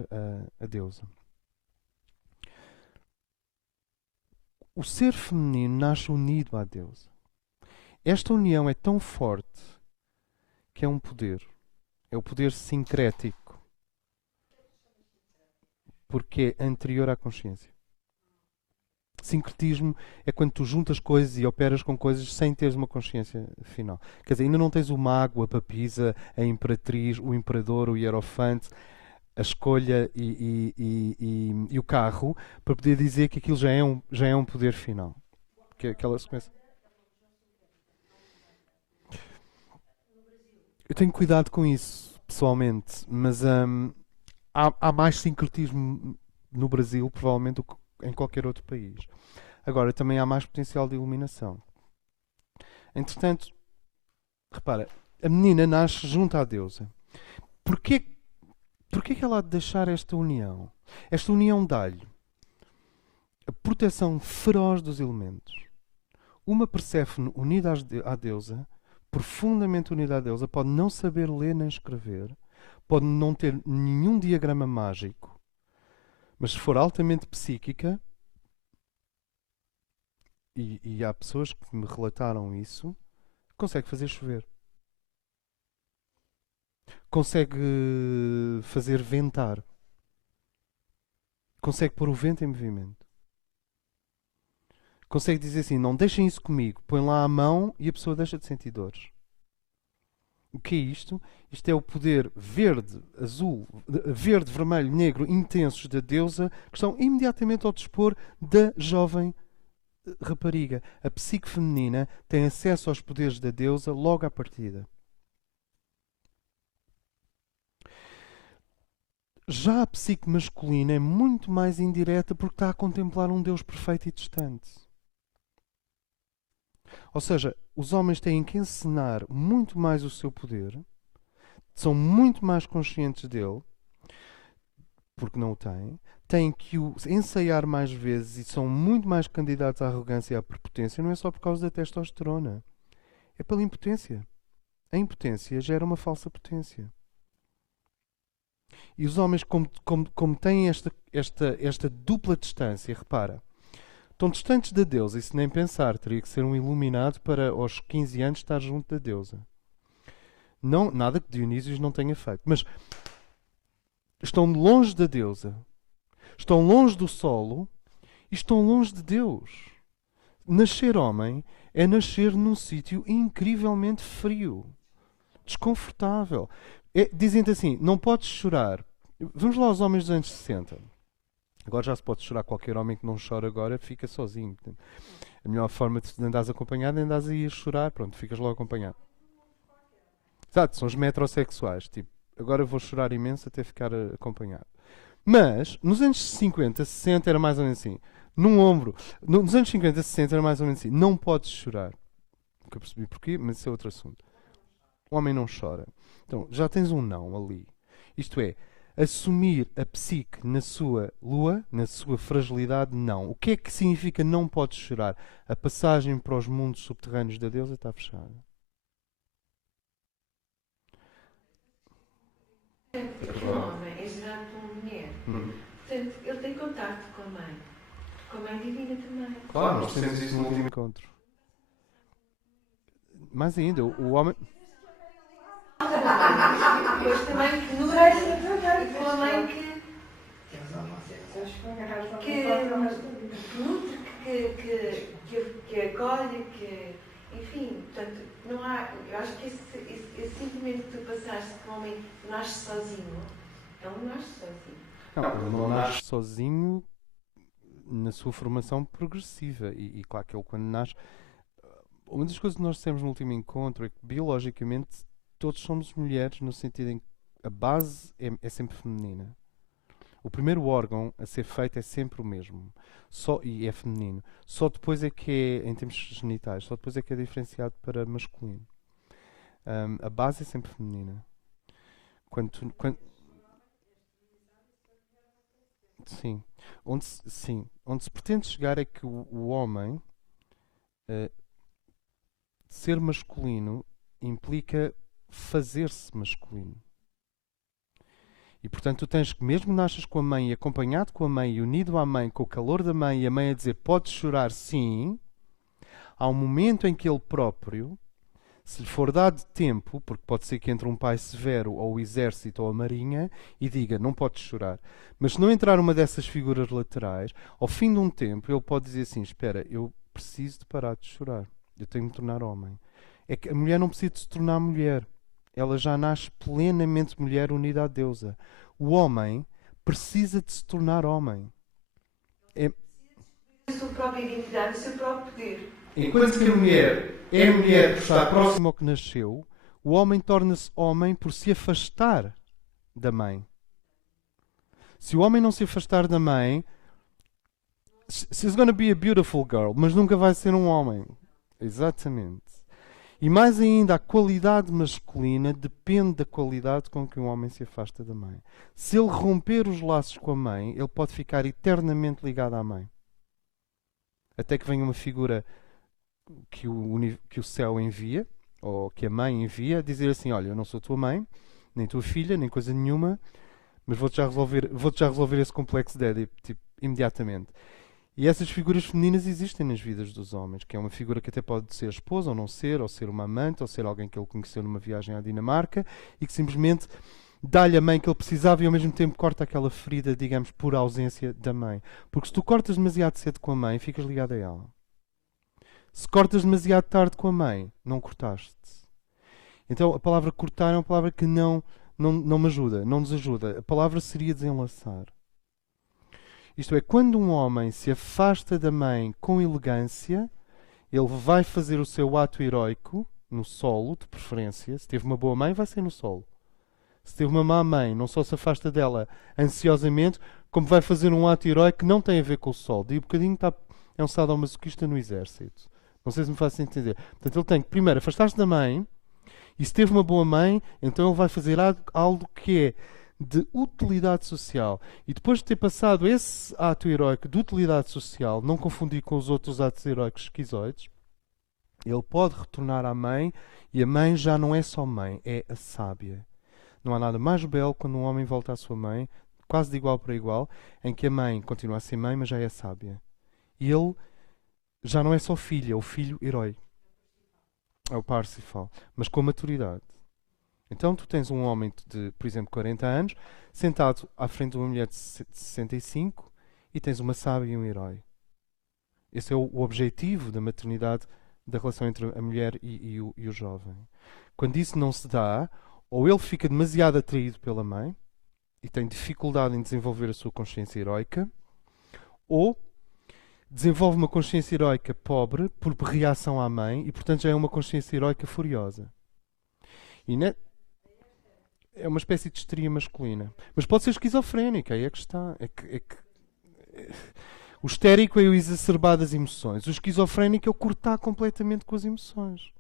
a deusa. O ser feminino nasce unido à deusa. Esta união é tão forte que é um poder. É o poder sincrético. Porque é anterior à consciência. Sincretismo é quando tu juntas coisas e operas com coisas sem teres uma consciência final. Quer dizer, ainda não tens o mago, a papisa, a imperatriz, o imperador, o hierofante, a escolha e o carro para poder dizer que aquilo já é um poder final. Que é aquela sequência. Eu tenho cuidado com isso, pessoalmente, mas há mais sincretismo no Brasil, provavelmente, do que em qualquer outro país. Agora, também há mais potencial de iluminação. Entretanto, repara, a menina nasce junto à deusa. Porquê que ela há de deixar esta união? Esta união dá-lhe a proteção feroz dos elementos. Uma Perséfone unida à deusa, profundamente unida à deusa, pode não saber ler nem escrever, pode não ter nenhum diagrama mágico, mas se for altamente psíquica, e há pessoas que me relataram isso, consegue fazer chover. Consegue fazer ventar. Consegue pôr o vento em movimento. Consegue dizer assim: não deixem isso comigo, põe lá a mão e a pessoa deixa de sentir dores. O que é isto? Isto é o poder verde, azul, verde, vermelho, negro, intensos da deusa, que estão imediatamente ao dispor da jovem rapariga. A psique feminina tem acesso aos poderes da deusa logo à partida. Já a psique masculina é muito mais indireta porque está a contemplar um Deus perfeito e distante. Ou seja, os homens têm que encenar muito mais o seu poder, são muito mais conscientes dele, porque não o têm que o ensaiar mais vezes e são muito mais candidatos à arrogância e à prepotência, não é só por causa da testosterona, é pela impotência. A impotência gera uma falsa potência. E os homens, como têm esta dupla distância, repara, estão distantes da deusa, isso nem pensar, teria que ser um iluminado para aos 15 anos estar junto da deusa. Não, nada que Dionísios não tenha feito, mas estão longe da deusa, estão longe do solo e estão longe de Deus. Nascer homem é nascer num sítio incrivelmente frio, desconfortável. Dizem-te assim, não podes chorar. Vamos lá aos homens dos anos 60. Agora já se pode chorar. Qualquer homem que não chora agora fica sozinho. A melhor forma de andares acompanhado é andares aí a chorar. Pronto, ficas logo acompanhado. Exato, são os metrosexuais. Tipo, agora vou chorar imenso até ficar acompanhado. Mas, nos anos 50, 60 era mais ou menos assim. Num ombro. Nos anos 50, 60 era mais ou menos assim. Não podes chorar. Nunca percebi porquê, mas isso é outro assunto. O homem não chora. Então, já tens um não ali. Isto é, assumir a psique na sua lua, na sua fragilidade, não. O que é que significa não podes chorar? A passagem para os mundos subterrâneos da deusa está fechada. O homem é gerado por uma mulher. Portanto, ele tem contacto com a mãe. Com a mãe divina também. Claro, nós temos isso no último encontro. Mais ainda, o homem... Depois também que nutre com a mãe que acolhe, enfim, portanto, não há, eu acho que esse sentimento que tu passaste que o homem nasce sozinho, ele não nasce sozinho. Não, ele não nasce sozinho na sua formação progressiva e claro que ele quando nasce, uma das coisas que nós dissemos no último encontro é que biologicamente todos somos mulheres, no sentido em que a base é sempre feminina. O primeiro órgão a ser feito é sempre o mesmo. E é feminino. Só depois é que é, em termos genitais, só depois é que é diferenciado para masculino. A base é sempre feminina. Sim. Onde se pretende chegar é que o homem ser masculino implica fazer-se masculino. E portanto tu tens que, mesmo nasces com a mãe, acompanhado com a mãe e unido à mãe, com o calor da mãe e a mãe a dizer podes chorar sim, há um momento em que ele próprio, se lhe for dado tempo, porque pode ser que entre um pai severo ou o exército ou a marinha e diga não podes chorar, mas se não entrar uma dessas figuras laterais, ao fim de um tempo ele pode dizer assim, espera, eu preciso de parar de chorar, eu tenho de me tornar homem. É que a mulher não precisa de se tornar mulher. Ela já nasce plenamente mulher unida à deusa. O homem precisa de se tornar homem. A sua própria identidade, o seu próprio poder. Enquanto que a mulher é mulher por estar próxima ao que nasceu, o homem torna-se homem por se afastar da mãe. Se o homem não se afastar da mãe, she's gonna be a beautiful girl, mas nunca vai ser um homem. Exatamente. E mais ainda, a qualidade masculina depende da qualidade com que um homem se afasta da mãe. Se ele romper os laços com a mãe, ele pode ficar eternamente ligado à mãe. Até que venha uma figura que o céu envia, ou que a mãe envia, a dizer assim, olha, eu não sou tua mãe, nem tua filha, nem coisa nenhuma, mas vou-te já resolver esse complexo de Édipo, tipo, imediatamente. E essas figuras femininas existem nas vidas dos homens, que é uma figura que até pode ser esposa ou ser uma amante, ou ser alguém que ele conheceu numa viagem à Dinamarca, e que simplesmente dá-lhe a mãe que ele precisava e ao mesmo tempo corta aquela ferida, digamos, por ausência da mãe. Porque se tu cortas demasiado cedo com a mãe, ficas ligado a ela. Se cortas demasiado tarde com a mãe, não cortaste. Então a palavra cortar é uma palavra que não me ajuda, não nos ajuda. A palavra seria desenlaçar. Isto é, quando um homem se afasta da mãe com elegância, ele vai fazer o seu ato heroico no solo, de preferência. Se teve uma boa mãe, vai ser no solo. Se teve uma má mãe, não só se afasta dela ansiosamente, como vai fazer um ato heróico que não tem a ver com o sol. E um bocadinho é um sadomasoquista no exército. Não sei se me faço entender. Portanto, ele tem que primeiro afastar-se da mãe, e se teve uma boa mãe, então ele vai fazer algo que é de utilidade social. E depois de ter passado esse ato heróico de utilidade social, não confundir com os outros atos heróicos esquizoides, ele pode retornar à mãe, e a mãe já não é só mãe, é a sábia. Não há nada mais belo quando um homem volta à sua mãe, quase de igual para igual, em que a mãe continua a ser mãe, mas já é sábia. E ele já não é só filho, é o filho herói. É o Parsifal, mas com maturidade. Então tu tens um homem de, por exemplo, 40 anos, sentado à frente de uma mulher de 65 e tens uma sábia e um herói. Esse é o objetivo da maternidade, da relação entre a mulher e o jovem. Quando isso não se dá, ou ele fica demasiado atraído pela mãe e tem dificuldade em desenvolver a sua consciência heroica, ou desenvolve uma consciência heroica pobre por reação à mãe e, portanto, já é uma consciência heroica furiosa. E é uma espécie de histeria masculina. Mas pode ser esquizofrénica, aí é que está. O histérico é o exacerbar das emoções. O esquizofrénico é o cortar completamente com as emoções.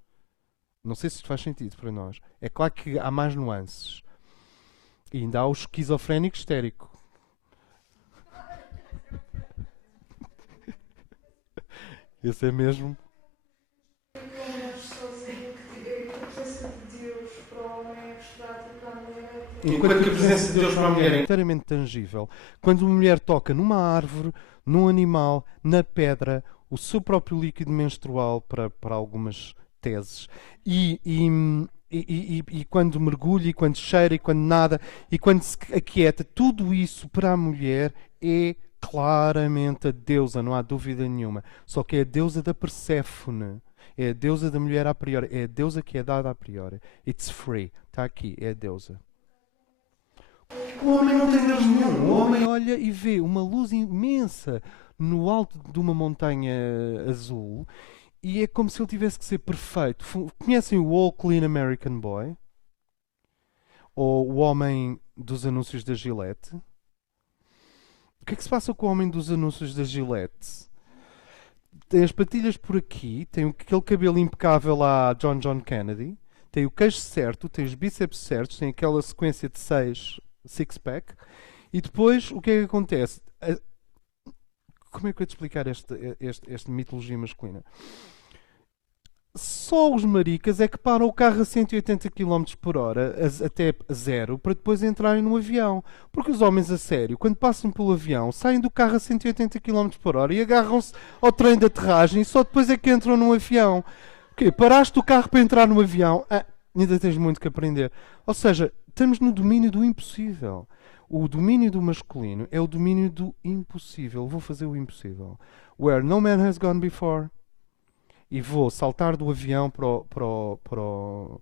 Não sei se isto faz sentido para nós. É claro que há mais nuances. E ainda há o esquizofrénico histérico. Esse é mesmo. Enquanto que a presença de Deus para a mulher é inteiramente tangível. Quando uma mulher toca numa árvore, num animal, na pedra, o seu próprio líquido menstrual para algumas teses. E quando mergulha, e quando cheira, e quando nada, e quando se aquieta, tudo isso para a mulher é claramente a deusa, não há dúvida nenhuma. Só que é a deusa da Perséfone. É a deusa da mulher a priori. É a deusa que é dada a priori. It's free. Está aqui. É a deusa. O homem não tem Deus nenhum. O homem olha e vê uma luz imensa no alto de uma montanha azul e é como se ele tivesse que ser perfeito. Conhecem o All Clean American Boy? Ou o homem dos anúncios da Gillette? O que é que se passa com o homem dos anúncios da Gillette? Tem as patilhas por aqui, tem aquele cabelo impecável à John Kennedy, tem o queixo certo, tem os bíceps certos, tem aquela sequência de 6 six-pack, e depois o que é que acontece? Como é que eu ia te explicar esta mitologia masculina? Só os maricas é que param o carro a 180 km por hora, até zero, para depois entrarem no avião. Porque os homens a sério, quando passam pelo avião, saem do carro a 180 km por hora e agarram-se ao trem de aterragem e só depois é que entram no avião. Okay, paraste o carro para entrar no avião? Ainda tens muito que aprender. Ou seja, estamos no domínio do impossível. O domínio do masculino é o domínio do impossível. Vou fazer o impossível. Where no man has gone before. E vou saltar do avião para o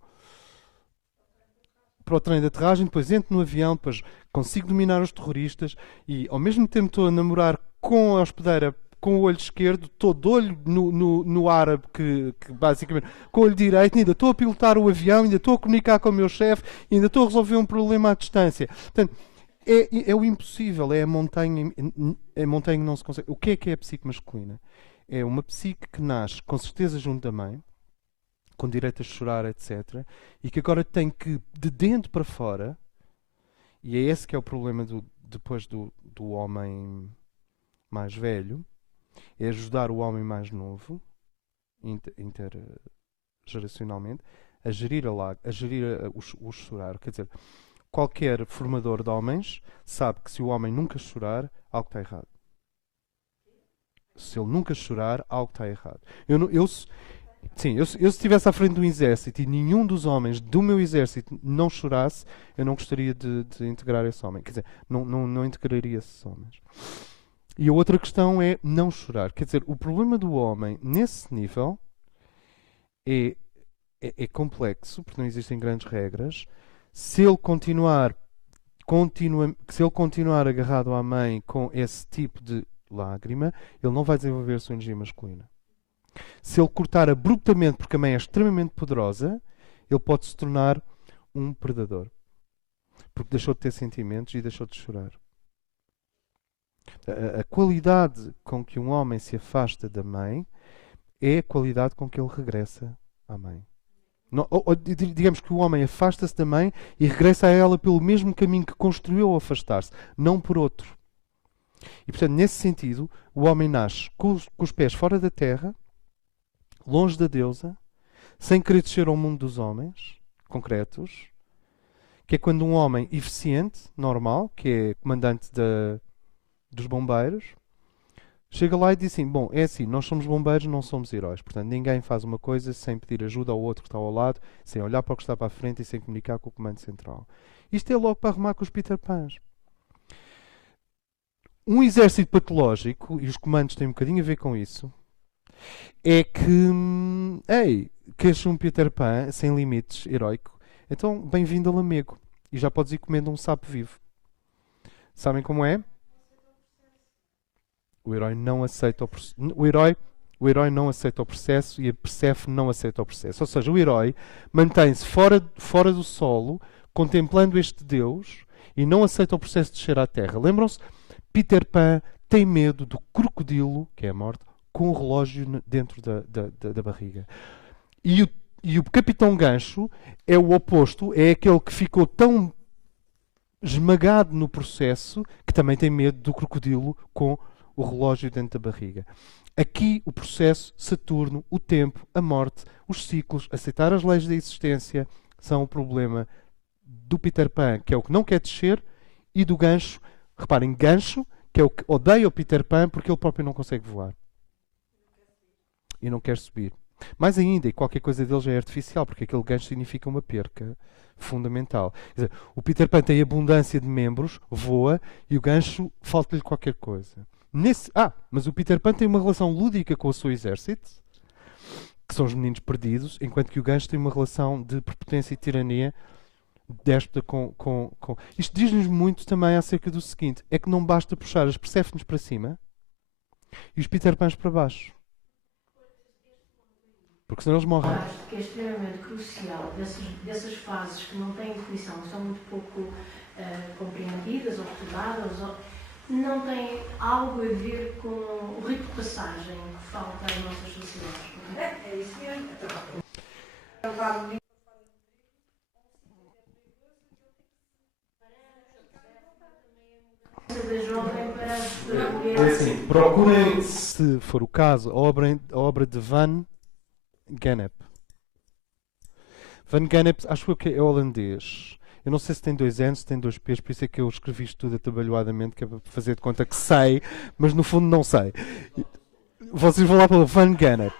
trem de aterragem, depois entro no avião, depois consigo dominar os terroristas e ao mesmo tempo estou a namorar com a hospedeira com o olho esquerdo, estou de olho no árabe, que basicamente com o olho direito, ainda estou a pilotar o avião, ainda estou a comunicar com o meu chefe, ainda estou a resolver um problema à distância. Portanto, é o impossível, é a montanha que não se consegue. O que é a psique masculina? É uma psique que nasce, com certeza, junto da mãe, com direito a chorar, etc. E que agora tem que, de dentro para fora, e é esse que é o problema depois do homem mais velho, é ajudar o homem mais novo, intergeracionalmente, a gerir o chorar. Quer dizer, qualquer formador de homens sabe que se o homem nunca chorar, algo está errado. Se ele nunca chorar, algo está errado. Se estivesse à frente de um exército e nenhum dos homens do meu exército não chorasse, eu não gostaria de integrar esse homem. Quer dizer, não integraria esses homens. E a outra questão é não chorar. Quer dizer, o problema do homem, nesse nível, é complexo, porque não existem grandes regras. Se ele continuar agarrado à mãe com esse tipo de lágrima, ele não vai desenvolver a sua energia masculina. Se ele cortar abruptamente, porque a mãe é extremamente poderosa, ele pode se tornar um predador. porque deixou de ter sentimentos e deixou de chorar. A qualidade com que um homem se afasta da mãe é a qualidade com que ele regressa à mãe. Digamos que o homem afasta-se da mãe e regressa a ela pelo mesmo caminho que construiu ao afastar-se, não por outro. E, portanto, nesse sentido, o homem nasce com os pés fora da terra, longe da deusa, sem querer descer ao mundo dos homens concretos, que é quando um homem eficiente, normal, que é comandante dos bombeiros, chega lá e diz assim, bom, é assim, nós somos bombeiros, não somos heróis. Portanto, ninguém faz uma coisa sem pedir ajuda ao outro que está ao lado, sem olhar para o que está para a frente e sem comunicar com o comando central. Isto é logo para arrumar com os Peter Pans. Um exército patológico, e os comandos têm um bocadinho a ver com isso, é que, queres um Peter Pan sem limites, heroico? Então, bem-vindo a Lamego. E já podes ir comendo um sapo vivo. Sabem como é? O herói não aceita o processo. O herói não aceita o processo e a Perséfone não aceita o processo. Ou seja, o herói mantém-se fora do solo, contemplando este Deus e não aceita o processo de descer à terra. Lembram-se? Peter Pan tem medo do crocodilo, que é a morte, com o relógio dentro da barriga. E o Capitão Gancho é o oposto, é aquele que ficou tão esmagado no processo que também tem medo do crocodilo com o relógio dentro da barriga. Aqui o processo, Saturno, o tempo, a morte, os ciclos, aceitar as leis da existência são o problema do Peter Pan, que é o que não quer descer, e do Gancho. Reparem, Gancho, que é o que odeia o Peter Pan porque ele próprio não consegue voar. E não quer subir. Mais ainda, e qualquer coisa dele já é artificial, porque aquele gancho significa uma perca fundamental. Quer dizer, o Peter Pan tem abundância de membros, voa, e o gancho falta-lhe qualquer coisa. Mas o Peter Pan tem uma relação lúdica com o seu exército, que são os meninos perdidos, enquanto que o gancho tem uma relação de prepotência e tirania déspota com... Isto diz-nos muito também acerca do seguinte, é que não basta puxar as Perséfones para cima e os Peter Pans para baixo. Porque senão eles morrem. Acho que é extremamente crucial dessas fases que não têm definição, que são muito pouco compreendidas ou estudadas, não têm algo a ver com o rito de passagem que falta às nossas sociedades. É isso mesmo. Da jovem para É assim, procurem, se for o caso, a obra de Van Gennep. Van Gennep, acho que é holandês. Eu não sei se tem 2 N's, se tem 2 P's, por isso é que eu escrevi isto tudo atabalhoadamente, que é para fazer de conta que sei, mas no fundo não sei. Vocês vão lá pela Van Gennep.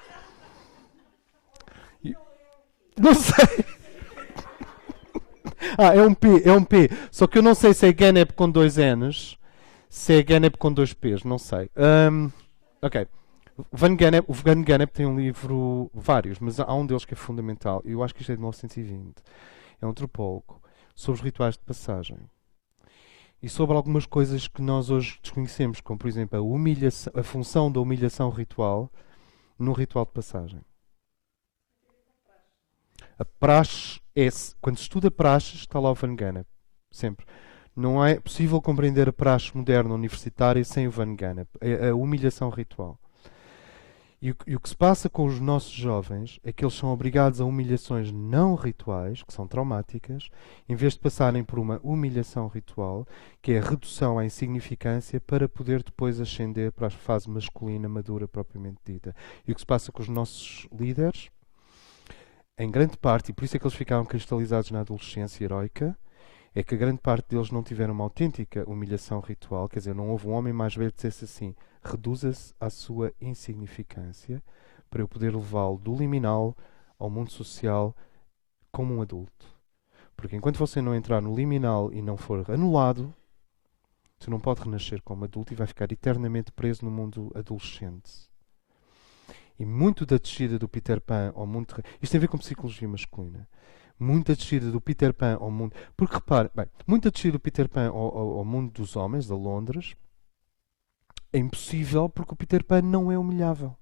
Não sei. É um P. Só que eu não sei se é Gennep com 2 N's, se é Gennep com 2 P's, não sei. Ok. O Van Gennep tem um livro, vários, mas há um deles que é fundamental, e eu acho que isto é de 1920. É um antropólogo, sobre os rituais de passagem. E sobre algumas coisas que nós hoje desconhecemos, como por exemplo a função da humilhação ritual no ritual de passagem. A praxe quando se estuda praxes, está lá o Van Gennep. Sempre. Não é possível compreender a praxe moderna universitária sem o Van Gennep. A humilhação ritual. E o que se passa com os nossos jovens é que eles são obrigados a humilhações não rituais, que são traumáticas, em vez de passarem por uma humilhação ritual, que é a redução à insignificância, para poder depois ascender para a fase masculina madura propriamente dita. E o que se passa com os nossos líderes, em grande parte, e por isso é que eles ficaram cristalizados na adolescência heroica, é que a grande parte deles não tiveram uma autêntica humilhação ritual, quer dizer, não houve um homem mais velho que dissesse assim: reduza-se à sua insignificância para eu poder levá-lo do liminal ao mundo social como um adulto. Porque enquanto você não entrar no liminal e não for anulado, você não pode renascer como adulto e vai ficar eternamente preso no mundo adolescente. E muito da descida do Peter Pan ao mundo... Isto tem a ver com psicologia masculina. Muita descida do Peter Pan ao mundo... Porque repare, muita descida do Peter Pan ao mundo dos homens, da Londres, é impossível porque o Peter Pan não é humilhável.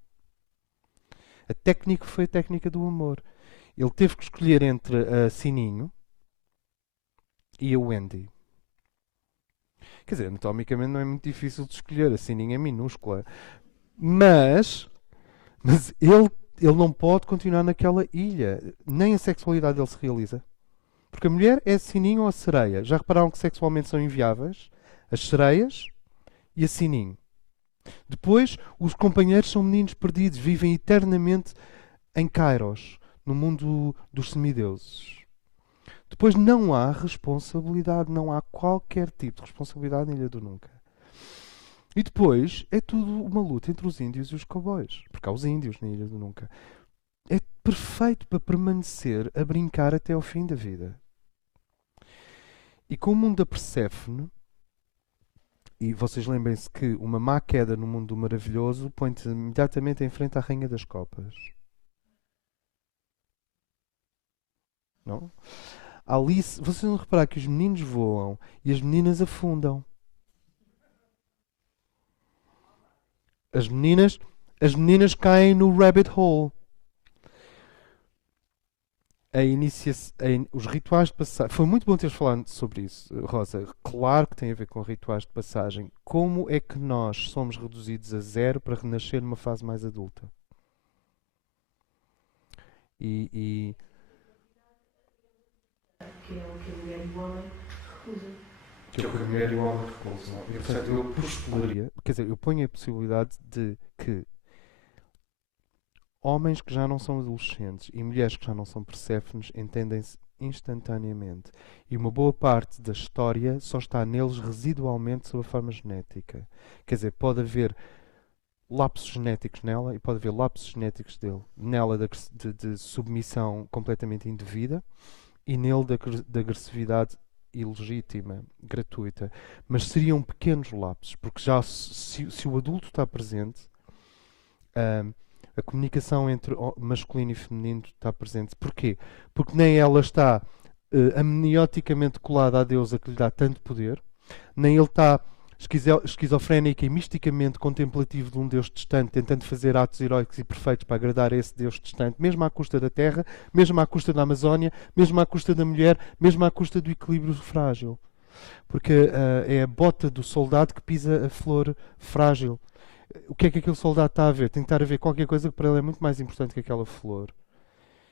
A técnica foi a técnica do amor. Ele teve que escolher entre a Sininho, e a Wendy. Quer dizer, anatomicamente não é muito difícil de escolher, a sininha é minúscula. Mas ele não pode continuar naquela ilha. Nem a sexualidade dele se realiza. Porque a mulher é a sininho ou a sereia. Já repararam que sexualmente são inviáveis? As sereias e a sininho. Depois, os companheiros são meninos perdidos, vivem eternamente em Kairos, no mundo dos semideuses. Depois não há responsabilidade, não há qualquer tipo de responsabilidade na Ilha do Nunca. E depois é tudo uma luta entre os índios e os cowboys, porque há os índios na Ilha do Nunca. É perfeito para permanecer a brincar até ao fim da vida. E com o mundo da Perséfone, e vocês lembrem-se que uma má queda no mundo do maravilhoso põe-te imediatamente em frente à Rainha das Copas. Não? Alice, vocês vão reparar que os meninos voam e as meninas afundam. As meninas caem no rabbit hole. Os rituais de passagem. Foi muito bom teres falado sobre isso, Rosa. Claro que tem a ver com rituais de passagem. Como é que nós somos reduzidos a zero para renascer numa fase mais adulta? Que é o que a mulher e o homem recusam. Que é o que a mulher e o homem recusam. E, portanto, eu postularia, quer dizer, eu ponho a possibilidade de que homens que já não são adolescentes e mulheres que já não são Perséfones entendem-se instantaneamente. E uma boa parte da história só está neles residualmente sob a forma genética. Quer dizer, pode haver lapsos genéticos nela e pode haver lapsos genéticos nela de submissão completamente indevida e nele da agressividade ilegítima, gratuita. Mas seriam pequenos lapsos, porque já se o adulto está presente, a comunicação entre masculino e feminino está presente. Porquê? Porque nem ela está amnioticamente colada à deusa que lhe dá tanto poder, nem ele está esquizofrénico e misticamente contemplativo de um Deus distante, tentando fazer atos heróicos e perfeitos para agradar a esse Deus distante, mesmo à custa da terra, mesmo à custa da Amazónia, mesmo à custa da mulher, mesmo à custa do equilíbrio frágil. Porque é a bota do soldado que pisa a flor frágil. O que é que aquele soldado está a ver? Tem que estar a ver qualquer coisa que para ele é muito mais importante que aquela flor.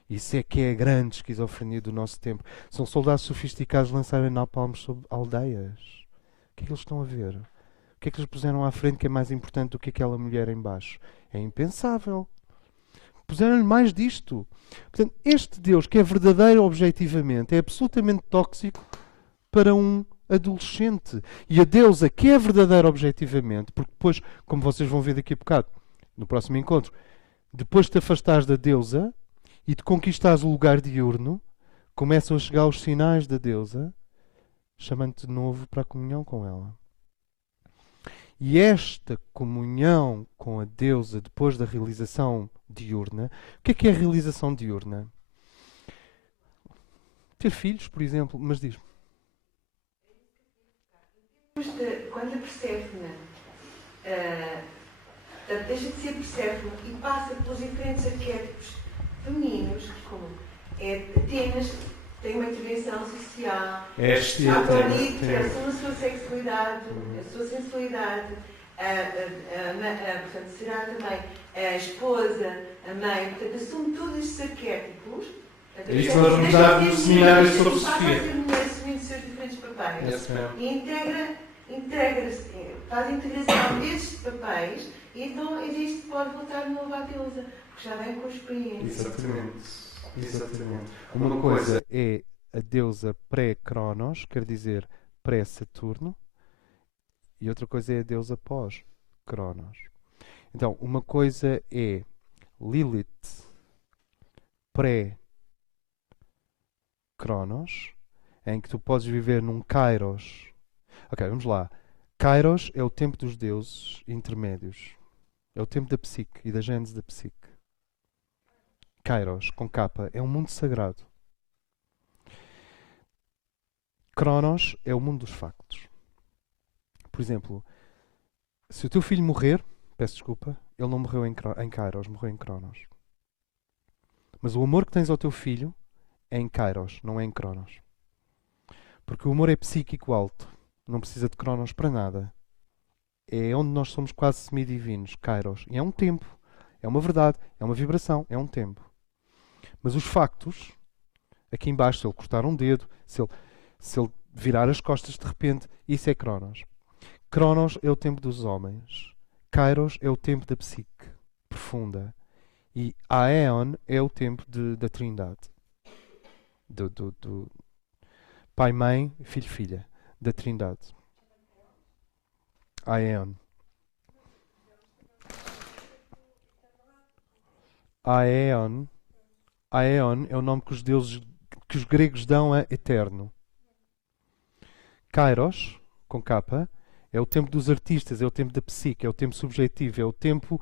Isso é que é a grande esquizofrenia do nosso tempo. São soldados sofisticados lançarem napalms sobre aldeias. O que é que eles estão a ver? O que é que eles puseram à frente que é mais importante do que aquela mulher em baixo? É impensável. Puseram-lhe mais disto. Portanto, este Deus que é verdadeiro objetivamente é absolutamente tóxico para um adolescente. E a deusa que é verdadeira objetivamente, porque depois, como vocês vão ver daqui a bocado, no próximo encontro, depois de te afastares da deusa e de conquistares o lugar diurno, começam a chegar os sinais da deusa, chamando-te de novo para a comunhão com ela. E esta comunhão com a deusa depois da realização diurna, o que é a realização diurna? Ter filhos, por exemplo, mas diz-me. Quando a Perséfone deixa de ser Perséfone e passa pelos diferentes arquétipos femininos, como é Atenas, tem uma intervenção social, Afrodite, a sua sexualidade, a sua sensualidade, portanto, será também a esposa, a mãe, portanto, assume todos estes arquétipos. É isto que nós vamos dar no seminário sobre Sofia. Passa a ser mulher assumindo os seus diferentes papéis e faz a integração destes papéis e então existe, pode voltar de novo à deusa, porque já vem com experiência. Exatamente. Uma coisa é a deusa pré-Cronos, quer dizer pré-Saturno, e outra coisa é a deusa pós-Cronos. Então, uma coisa é Lilith pré-Cronos, em que tu podes viver num Kairos. Ok, vamos lá. Kairos é o tempo dos deuses intermédios. É o tempo da psique e da gênese da psique. Kairos, com capa, é um mundo sagrado. Cronos é o mundo dos factos. Por exemplo, se o teu filho morrer, peço desculpa, ele não morreu em Kairos, morreu em Cronos. Mas o amor que tens ao teu filho é em Kairos, não é em Cronos. Porque o amor é psíquico alto. Não precisa de Cronos para nada. É onde nós somos quase semidivinos, Kairos. E é um tempo. É uma verdade. É uma vibração. É um tempo. Mas os factos, aqui embaixo, se ele cortar um dedo, se ele virar as costas de repente, isso é Cronos. Cronos é o tempo dos homens. Kairos é o tempo da psique profunda. E Aeon é o tempo da Trindade. Do pai, mãe, filho, filha. Da Trindade. Aeon. Aeon. Aeon é o nome que os gregos dão a eterno. Kairos, com capa, é o tempo dos artistas, é o tempo da psique, é o tempo subjetivo, é o tempo,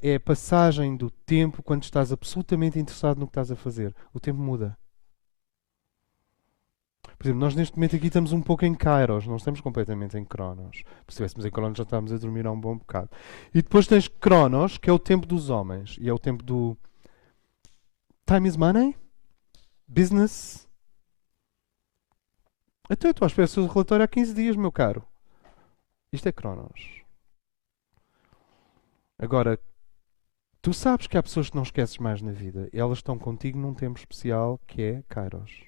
é a passagem do tempo quando estás absolutamente interessado no que estás a fazer. O tempo muda. Por exemplo, nós neste momento aqui estamos um pouco em Kairos, não estamos completamente em Cronos. Se estivéssemos em Cronos já estávamos a dormir há um bom bocado. E depois tens Cronos, que é o tempo dos homens, e é o tempo do time is money, business. Até eu estou à espera do seu relatório há 15 dias, meu caro. Isto é Cronos. Agora, tu sabes que há pessoas que não esqueces mais na vida. Elas estão contigo num tempo especial que é Kairos.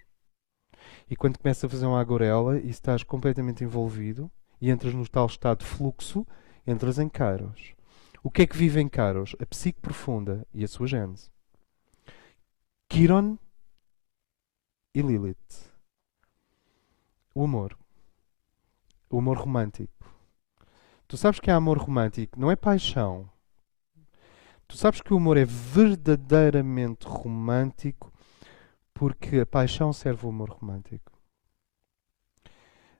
E quando começas a fazer uma agorela e estás completamente envolvido e entras no tal estado de fluxo, entras em Kairos. O que é que vive em Kairos? A psique profunda e a sua gênese. Quiron e Lilith. O amor. O amor romântico. Tu sabes que há amor romântico, não é paixão. Tu sabes que o amor é verdadeiramente romântico porque a paixão serve o amor romântico.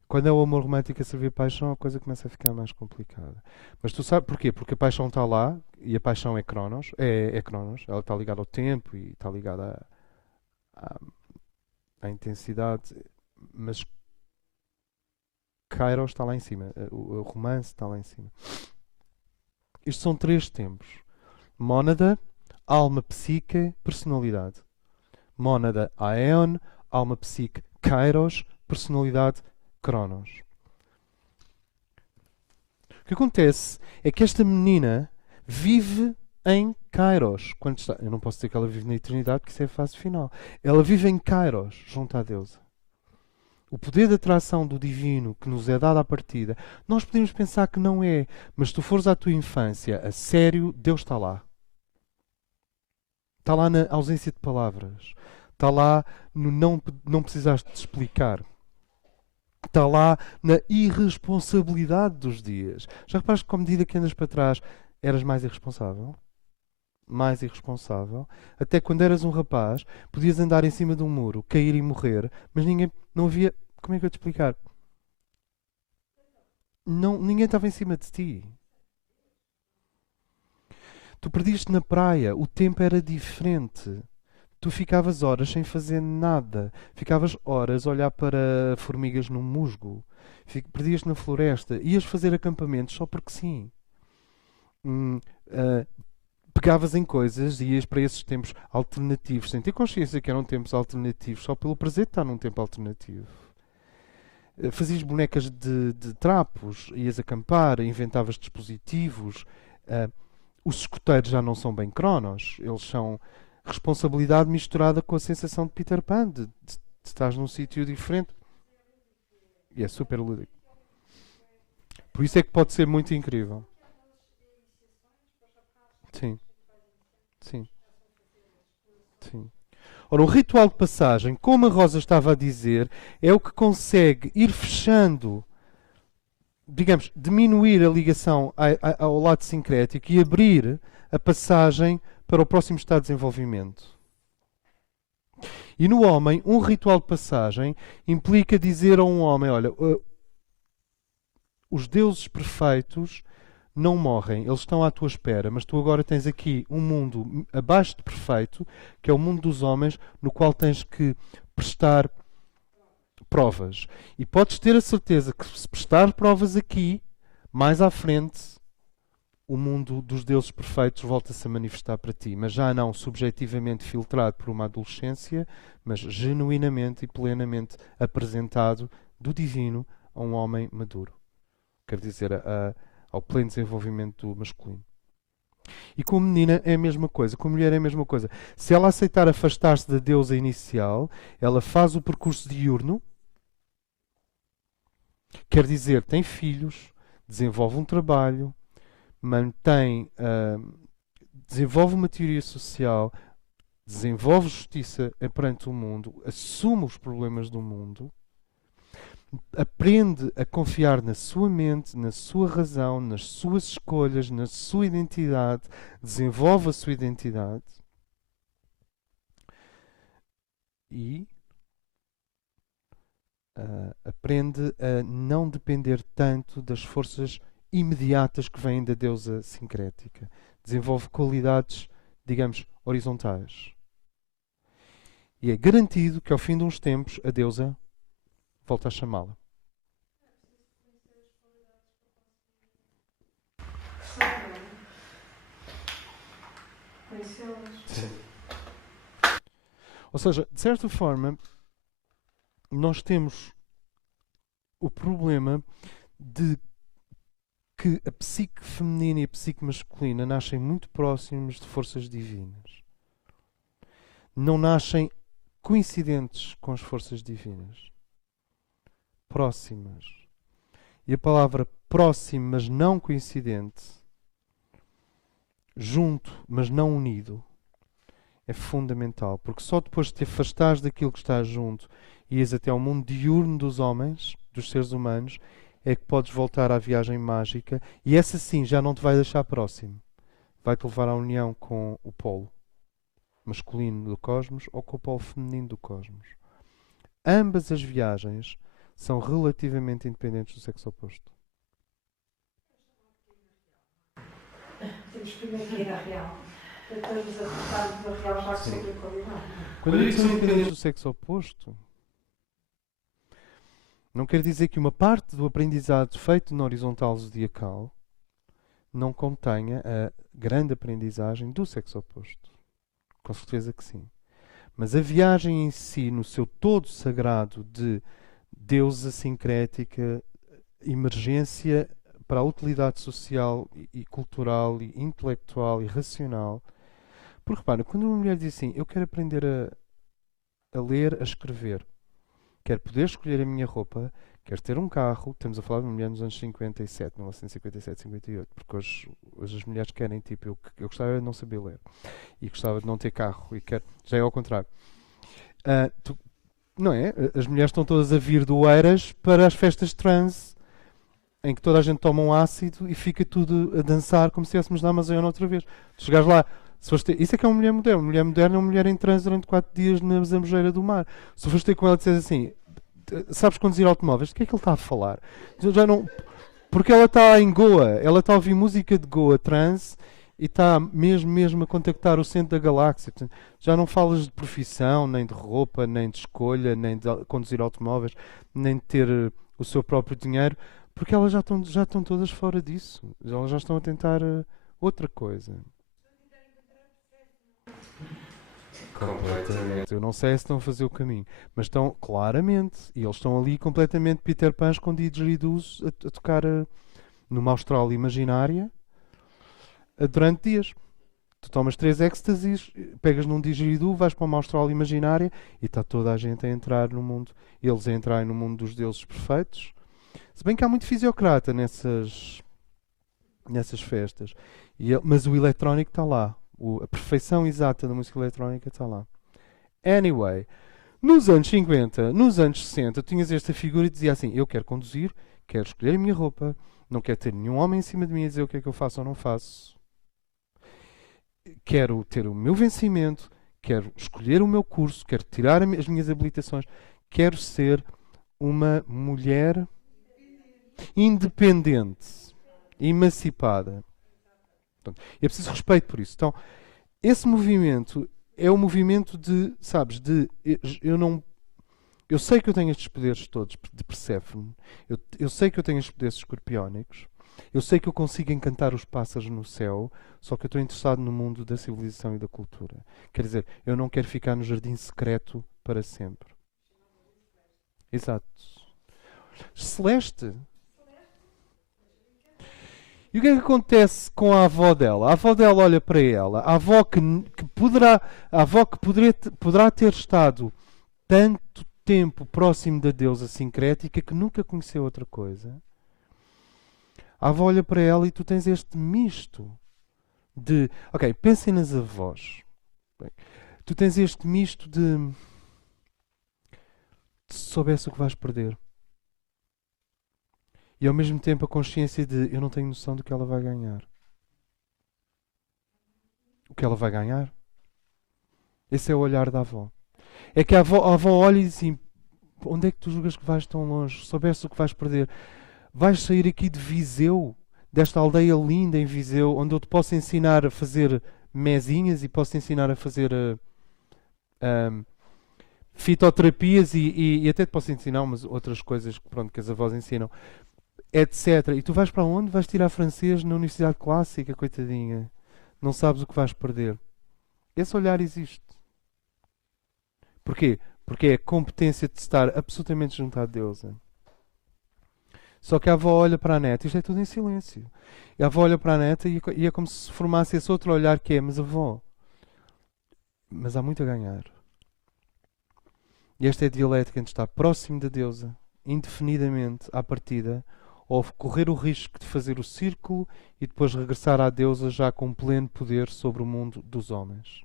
Quando é o amor romântico a servir a paixão, a coisa começa a ficar mais complicada. Mas tu sabes porquê? Porque a paixão está lá e a paixão é Cronos. É Cronos. Ela está ligada ao tempo e está ligada à intensidade. Mas Kairos está lá em cima. O romance está lá em cima. Estes são 3 tempos. Mónada, alma, psique, personalidade. Mónada, Aeon, alma, psique, Kairos, personalidade, Cronos. O que acontece é que esta menina vive em Kairos. Quando está, eu não posso dizer que ela vive na eternidade, porque isso é a fase final. Ela vive em Kairos, junto à deusa. O poder de atração do divino que nos é dado à partida, nós podemos pensar que não é, mas se tu fores à tua infância, a sério, Deus está lá. Está lá na ausência de palavras. Está lá no não precisaste de explicar. Está lá na irresponsabilidade dos dias. Já reparaste que, à medida que andas para trás, eras mais irresponsável? Mais irresponsável. Até quando eras um rapaz, podias andar em cima de um muro, cair e morrer, mas não havia... Como é que eu te explicar? Ninguém estava em cima de ti. Tu perdiste na praia, o tempo era diferente. Tu ficavas horas sem fazer nada. Ficavas horas a olhar para formigas num musgo. Perdias na floresta. Ias fazer acampamentos só porque sim. Pegavas em coisas e ias para esses tempos alternativos, sem ter consciência que eram tempos alternativos, só pelo prazer de estar num tempo alternativo. Fazias bonecas de trapos, ias acampar, inventavas dispositivos. Os escoteiros já não são bem Cronos. Eles são responsabilidade misturada com a sensação de Peter Pan, de estás num sítio diferente. E é super lúdico. Por isso é que pode ser muito incrível. Sim. Sim. Sim. Ora, o ritual de passagem, como a Rosa estava a dizer, é o que consegue ir fechando, digamos, diminuir a ligação ao lado sincrético e abrir a passagem para o próximo estado de desenvolvimento. E no homem, um ritual de passagem implica dizer a um homem, olha, os deuses perfeitos não morrem, eles estão à tua espera, mas tu agora tens aqui um mundo abaixo de perfeito, que é o mundo dos homens, no qual tens que prestar provas. E podes ter a certeza que se prestar provas aqui, mais à frente, o mundo dos deuses perfeitos volta-se a manifestar para ti, mas já não subjetivamente filtrado por uma adolescência, mas genuinamente e plenamente apresentado do divino a um homem maduro. Quer dizer, ao pleno desenvolvimento do masculino. E com a menina é a mesma coisa, com a mulher é a mesma coisa. Se ela aceitar afastar-se da deusa inicial, ela faz o percurso diurno, quer dizer, tem filhos, desenvolve um trabalho, desenvolve uma teoria social, desenvolve justiça perante o mundo, assume os problemas do mundo, aprende a confiar na sua mente, na sua razão, nas suas escolhas, na sua identidade, desenvolve a sua identidade e aprende a não depender tanto das forças imediatas que vêm da deusa sincrética. Desenvolve qualidades, digamos, horizontais. E é garantido que ao fim de uns tempos a deusa volta a chamá-la. Ou seja, de certa forma, nós temos o problema de que a psique feminina e a psique masculina nascem muito próximos de forças divinas. Não nascem coincidentes com as forças divinas. Próximas. E a palavra próximo, mas não coincidente, junto, mas não unido, é fundamental. Porque só depois de te afastares daquilo que está junto e ires até ao mundo diurno dos homens, dos seres humanos, é que podes voltar à viagem mágica, e essa sim já não te vai deixar próximo. Vai-te levar à união com o polo masculino do cosmos ou com o polo feminino do cosmos. Ambas as viagens são relativamente independentes do sexo oposto. Temos primeiro que ir à real. Estamos a tratar da real já sobre a qualidade. Quando eu digo que são independentes do sexo oposto, não quer dizer que uma parte do aprendizado feito na horizontal zodiacal não contenha a grande aprendizagem do sexo oposto. Com certeza que sim. Mas a viagem em si, no seu todo sagrado de deusa sincrética, emergência para a utilidade social e cultural e intelectual e racional. Porque repara, quando uma mulher diz assim, eu quero aprender a ler, a escrever, quero poder escolher a minha roupa, quero ter um carro, estamos a falar de uma mulher nos anos 57, 1957, 58, porque hoje as mulheres querem, tipo, eu gostava de não saber ler e gostava de não ter carro, e já é ao contrário. Não é? As mulheres estão todas a vir do Oeiras para as festas de transe, em que toda a gente toma um ácido e fica tudo a dançar como se estivéssemos na Amazônia outra vez. Tu chegares lá, isso é que é uma mulher moderna. Uma mulher moderna é uma mulher em transe durante 4 dias na zambujeira do mar. Se fores ter com ela e disseres assim, sabes conduzir automóveis? Do que é que ele está a falar? Já não, porque ela está em Goa, ela está a ouvir música de Goa, trance, e está mesmo a contactar o centro da galáxia. Portanto, já não falas de profissão, nem de roupa, nem de escolha, nem de conduzir automóveis, nem de ter o seu próprio dinheiro, porque elas já estão todas fora disso. Elas já estão a tentar outra coisa. Completamente. Eu não sei se estão a fazer o caminho, mas estão claramente, e eles estão ali completamente Peter Pan escondidos a tocar numa austral imaginária durante dias. Tu tomas 3 êxtasis, pegas num didgeridoo, vais para uma austral imaginária e está toda a gente a entrar no mundo, eles a entrarem no mundo dos deuses perfeitos. Se bem que há muito fisiocrata nessas festas, mas o eletrónico está lá. A perfeição exata da música eletrónica está lá. Anyway, nos anos 50, nos anos 60, tinhas esta figura e dizia assim, eu quero conduzir, quero escolher a minha roupa, não quero ter nenhum homem em cima de mim a dizer o que é que eu faço ou não faço. Quero ter o meu vencimento, quero escolher o meu curso, quero tirar as minhas habilitações, quero ser uma mulher independente, emancipada. Portanto, é preciso respeito por isso. Então, esse movimento é o movimento de, sabes, eu sei que eu tenho estes poderes todos de Perséfone, eu sei que eu tenho estes poderes escorpiónicos, Eu sei que eu consigo encantar os pássaros no céu, só que eu estou interessado no mundo da civilização e da cultura. Quer dizer, eu não quero ficar no jardim secreto para sempre. Exato. Celeste. E o que é que acontece com a avó dela? A avó dela olha para ela. A avó que poderá ter estado tanto tempo próximo da deusa sincrética que nunca conheceu outra coisa. A avó olha para ela e tu tens este misto de... Ok, pensem nas avós. Bem, tu tens este misto de... Se soubesse o que vais perder. E ao mesmo tempo a consciência de... Eu não tenho noção do que ela vai ganhar. O que ela vai ganhar? Esse é o olhar da avó. É que a avó olha e diz assim... Onde é que tu julgas que vais tão longe? Se soubesse o que vais perder... Vais sair aqui de Viseu, desta aldeia linda em Viseu, onde eu te posso ensinar a fazer mesinhas e posso ensinar a fazer fitoterapias e até te posso ensinar umas outras coisas que as avós ensinam, etc. E tu vais para onde? Vais tirar francês na Universidade Clássica, coitadinha. Não sabes o que vais perder. Esse olhar existe. Porquê? Porque é a competência de estar absolutamente junto à deusa. Só que a avó olha para a neta, isto é tudo em silêncio. E a avó olha para a neta e é como se formasse esse outro olhar que é, mas avó, mas há muito a ganhar. E esta é a dialética entre estar próximo da deusa, indefinidamente, à partida, ou correr o risco de fazer o círculo e depois regressar à deusa já com pleno poder sobre o mundo dos homens.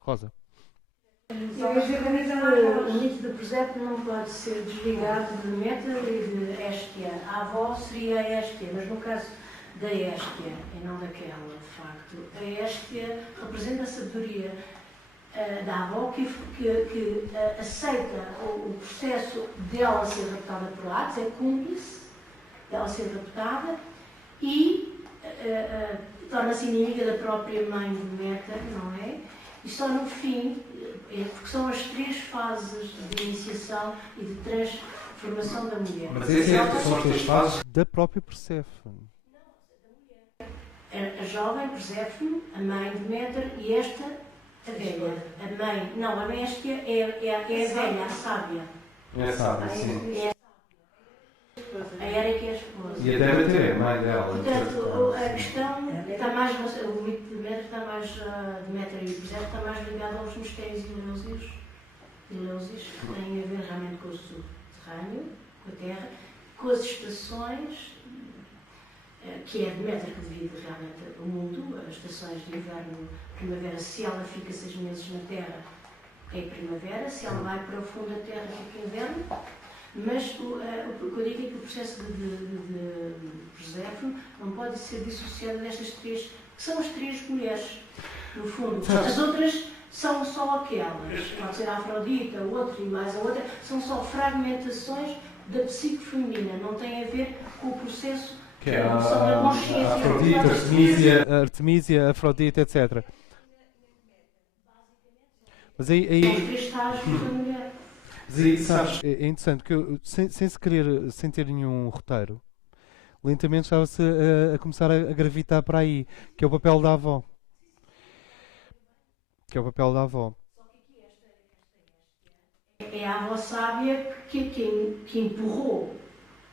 Rosa. Eu vejo que o mito de Proserpine não pode ser desligado de Deméter e de Héstia. A avó seria a Héstia, mas no caso da Héstia, e não daquela, de facto, a Héstia representa a sabedoria da avó que aceita o processo dela ser raptada por Hades, é cúmplice dela ser raptada e torna-se inimiga da própria mãe de Deméter, não é? E só no fim, porque são as três fases de iniciação e de transformação da mulher. Mas essas são as três fases da própria Perséfone. A jovem Perséfone, a mãe de Deméter e esta, a velha. A mãe, não, a Héstia é a velha, a sábia. É a sábia, sim. A Hera que é a esposa. E a Deméter é a mãe dela. Portanto, a questão está mais, o mito de Deméter está mais, Deméter e Perséfone está mais ligado aos mistérios Eleusis, que têm a ver realmente com o subterrâneo, com a terra, com as estações, que é Deméter que divide realmente o mundo, as estações de inverno, primavera, se ela fica 6 meses na terra, é primavera, se ela vai para o fundo da terra, fica inverno. Mas o que eu digo é que o processo de Perséfone não pode ser dissociado destas três, que são as três mulheres, no fundo. As outras são só aquelas, pode ser a Afrodita, a outra e mais a outra, são só fragmentações da psique feminina, não tem a ver com o processo que é da consciência. A Afrodita, Artemísia, Afrodita, etc. Mas aí... São os três estágios da mulher. Sabes, é interessante que eu, sem ter nenhum roteiro, lentamente estava-se a começar a gravitar para aí, que é o papel da avó. É a avó sábia que empurrou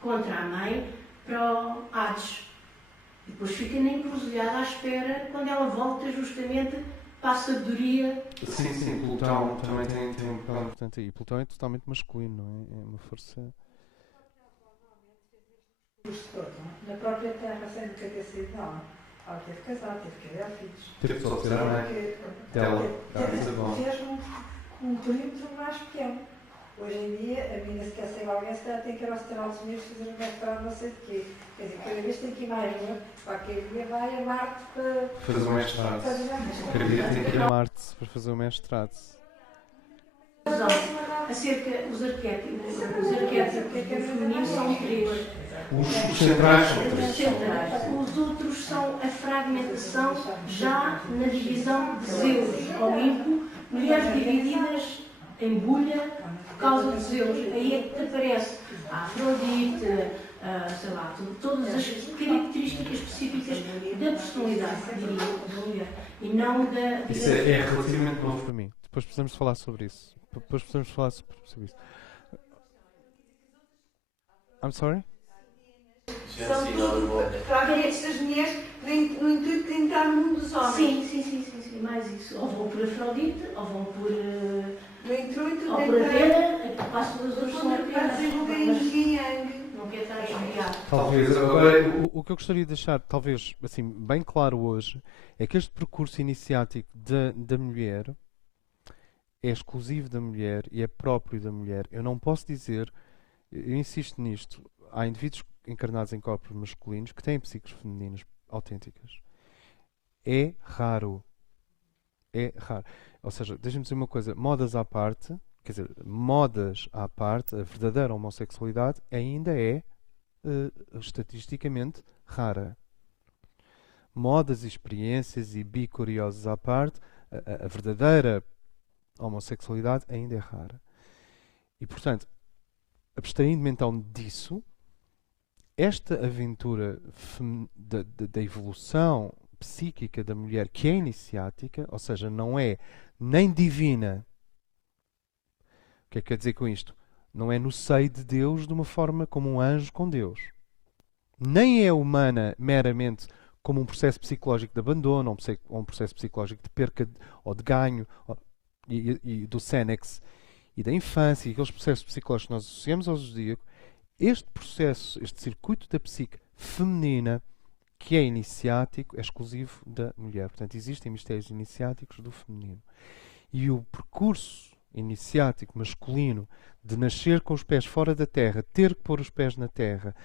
contra a mãe para o Hades. E depois fica na encruzilhada à espera quando ela volta justamente para a sabedoria. Sim, Plutão também tem um papel importante aí. Plutão é totalmente masculino, não é? É uma força... Na própria Terra, sem nunca ter sido dela. Ela teve que casar, teve que criar filhos. Teve só ser a mãe dela. Fez um perímetro mais pequeno. Hoje em dia, a menina se quer sair alguém, se calhar tem que ir aos Estados Unidos fazer um mestrado, não sei de quê. Quer dizer, cada vez tem que ir mais, não é? Qualquer dia vai a Marte para fazer um mestrado. Cada dia tem que ir a Marte para fazer um mestrado. Acerca dos arquétipos femininos são três. Os centrais são três. Os outros são a fragmentação já na divisão de Zeus, Olimpo, mulheres divididas em bulha por causa de Zeus. Aí é que te aparece a Afrodite, sei lá, todas as características específicas da personalidade, diria, da mulher. E não da... Isso é relativamente novo para mim. Depois precisamos falar sobre isso. I'm sorry? São tudo fragmentos das mulheres no intuito de entrar no mundo dos homens. Sim, mais isso. Ou vão por Afrodite, ou vão por... No intuito ou de por entrar... Athena, passo das outras são Para desenvolver em Yang. não quer estar a jogar. Talvez. Agora, o que eu gostaria de deixar, talvez, assim, bem claro hoje, é que este percurso iniciático da mulher é exclusivo da mulher e é próprio da mulher. Eu não posso dizer, eu insisto nisto, há indivíduos encarnados em corpos masculinos que têm psiques femininas autênticas. É raro. É raro. Ou seja, deixa-me dizer uma coisa, modas à parte, quer dizer, modas à parte, a verdadeira homossexualidade ainda é estatisticamente rara. Modas, experiências e bicuriosos à parte, a verdadeira homossexualidade ainda é rara. E, portanto, abstraindo-me então disso, esta aventura da evolução psíquica da mulher, que é iniciática, ou seja, não é nem divina. O que é que quer dizer com isto? Não é no seio de Deus de uma forma como um anjo com Deus. Nem é humana meramente como um processo psicológico de abandono, ou um processo psicológico de perca ou de ganho, e do Senex e da infância, e aqueles processos psicológicos que nós associamos ao zodíaco. Este processo, este circuito da psique feminina, que é iniciático, é exclusivo da mulher. Portanto, existem mistérios iniciáticos do feminino. E o percurso iniciático masculino de nascer com os pés fora da terra, ter que pôr os pés na terra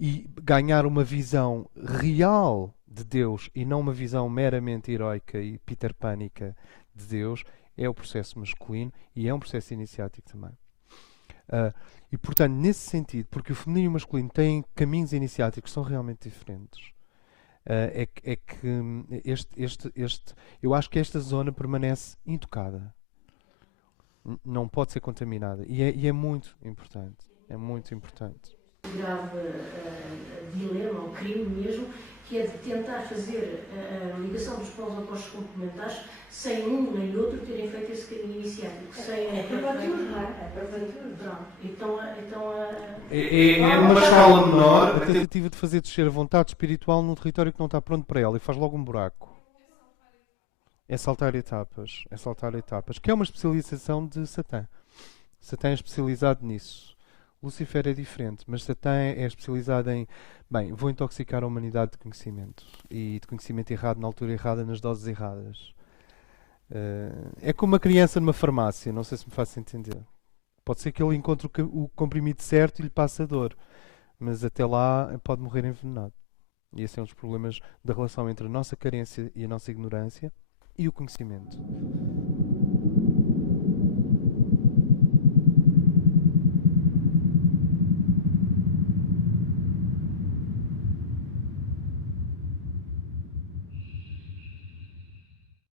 e ganhar uma visão real de Deus e não uma visão meramente heroica e peterpânica de Deus, é o processo masculino e é um processo iniciático também. E, portanto, nesse sentido, porque o feminino e o masculino têm caminhos iniciáticos que são realmente diferentes, eu acho que esta zona permanece intocada. Não pode ser contaminada. E é muito importante. É muito importante. Grave dilema, ou crime mesmo, que é de tentar fazer a ligação dos polos opostos complementares sem um nem outro terem feito esse caminho iniciático. É preparatura, não é? É preparatura. Pronto. É numa escala menor a tentativa de fazer descer a vontade espiritual num território que não está pronto para ela e faz logo um buraco. É saltar etapas. É saltar etapas. Que é uma especialização de Satã. Satã é especializado nisso. Lúcifer é diferente, mas Satã é especializado em, vou intoxicar a humanidade de conhecimento. E de conhecimento errado na altura errada, nas doses erradas. É como uma criança numa farmácia, não sei se me faço entender. Pode ser que ele encontre o comprimido certo e lhe passe a dor, mas até lá pode morrer envenenado. E esse é um dos problemas da relação entre a nossa carência e a nossa ignorância e o conhecimento.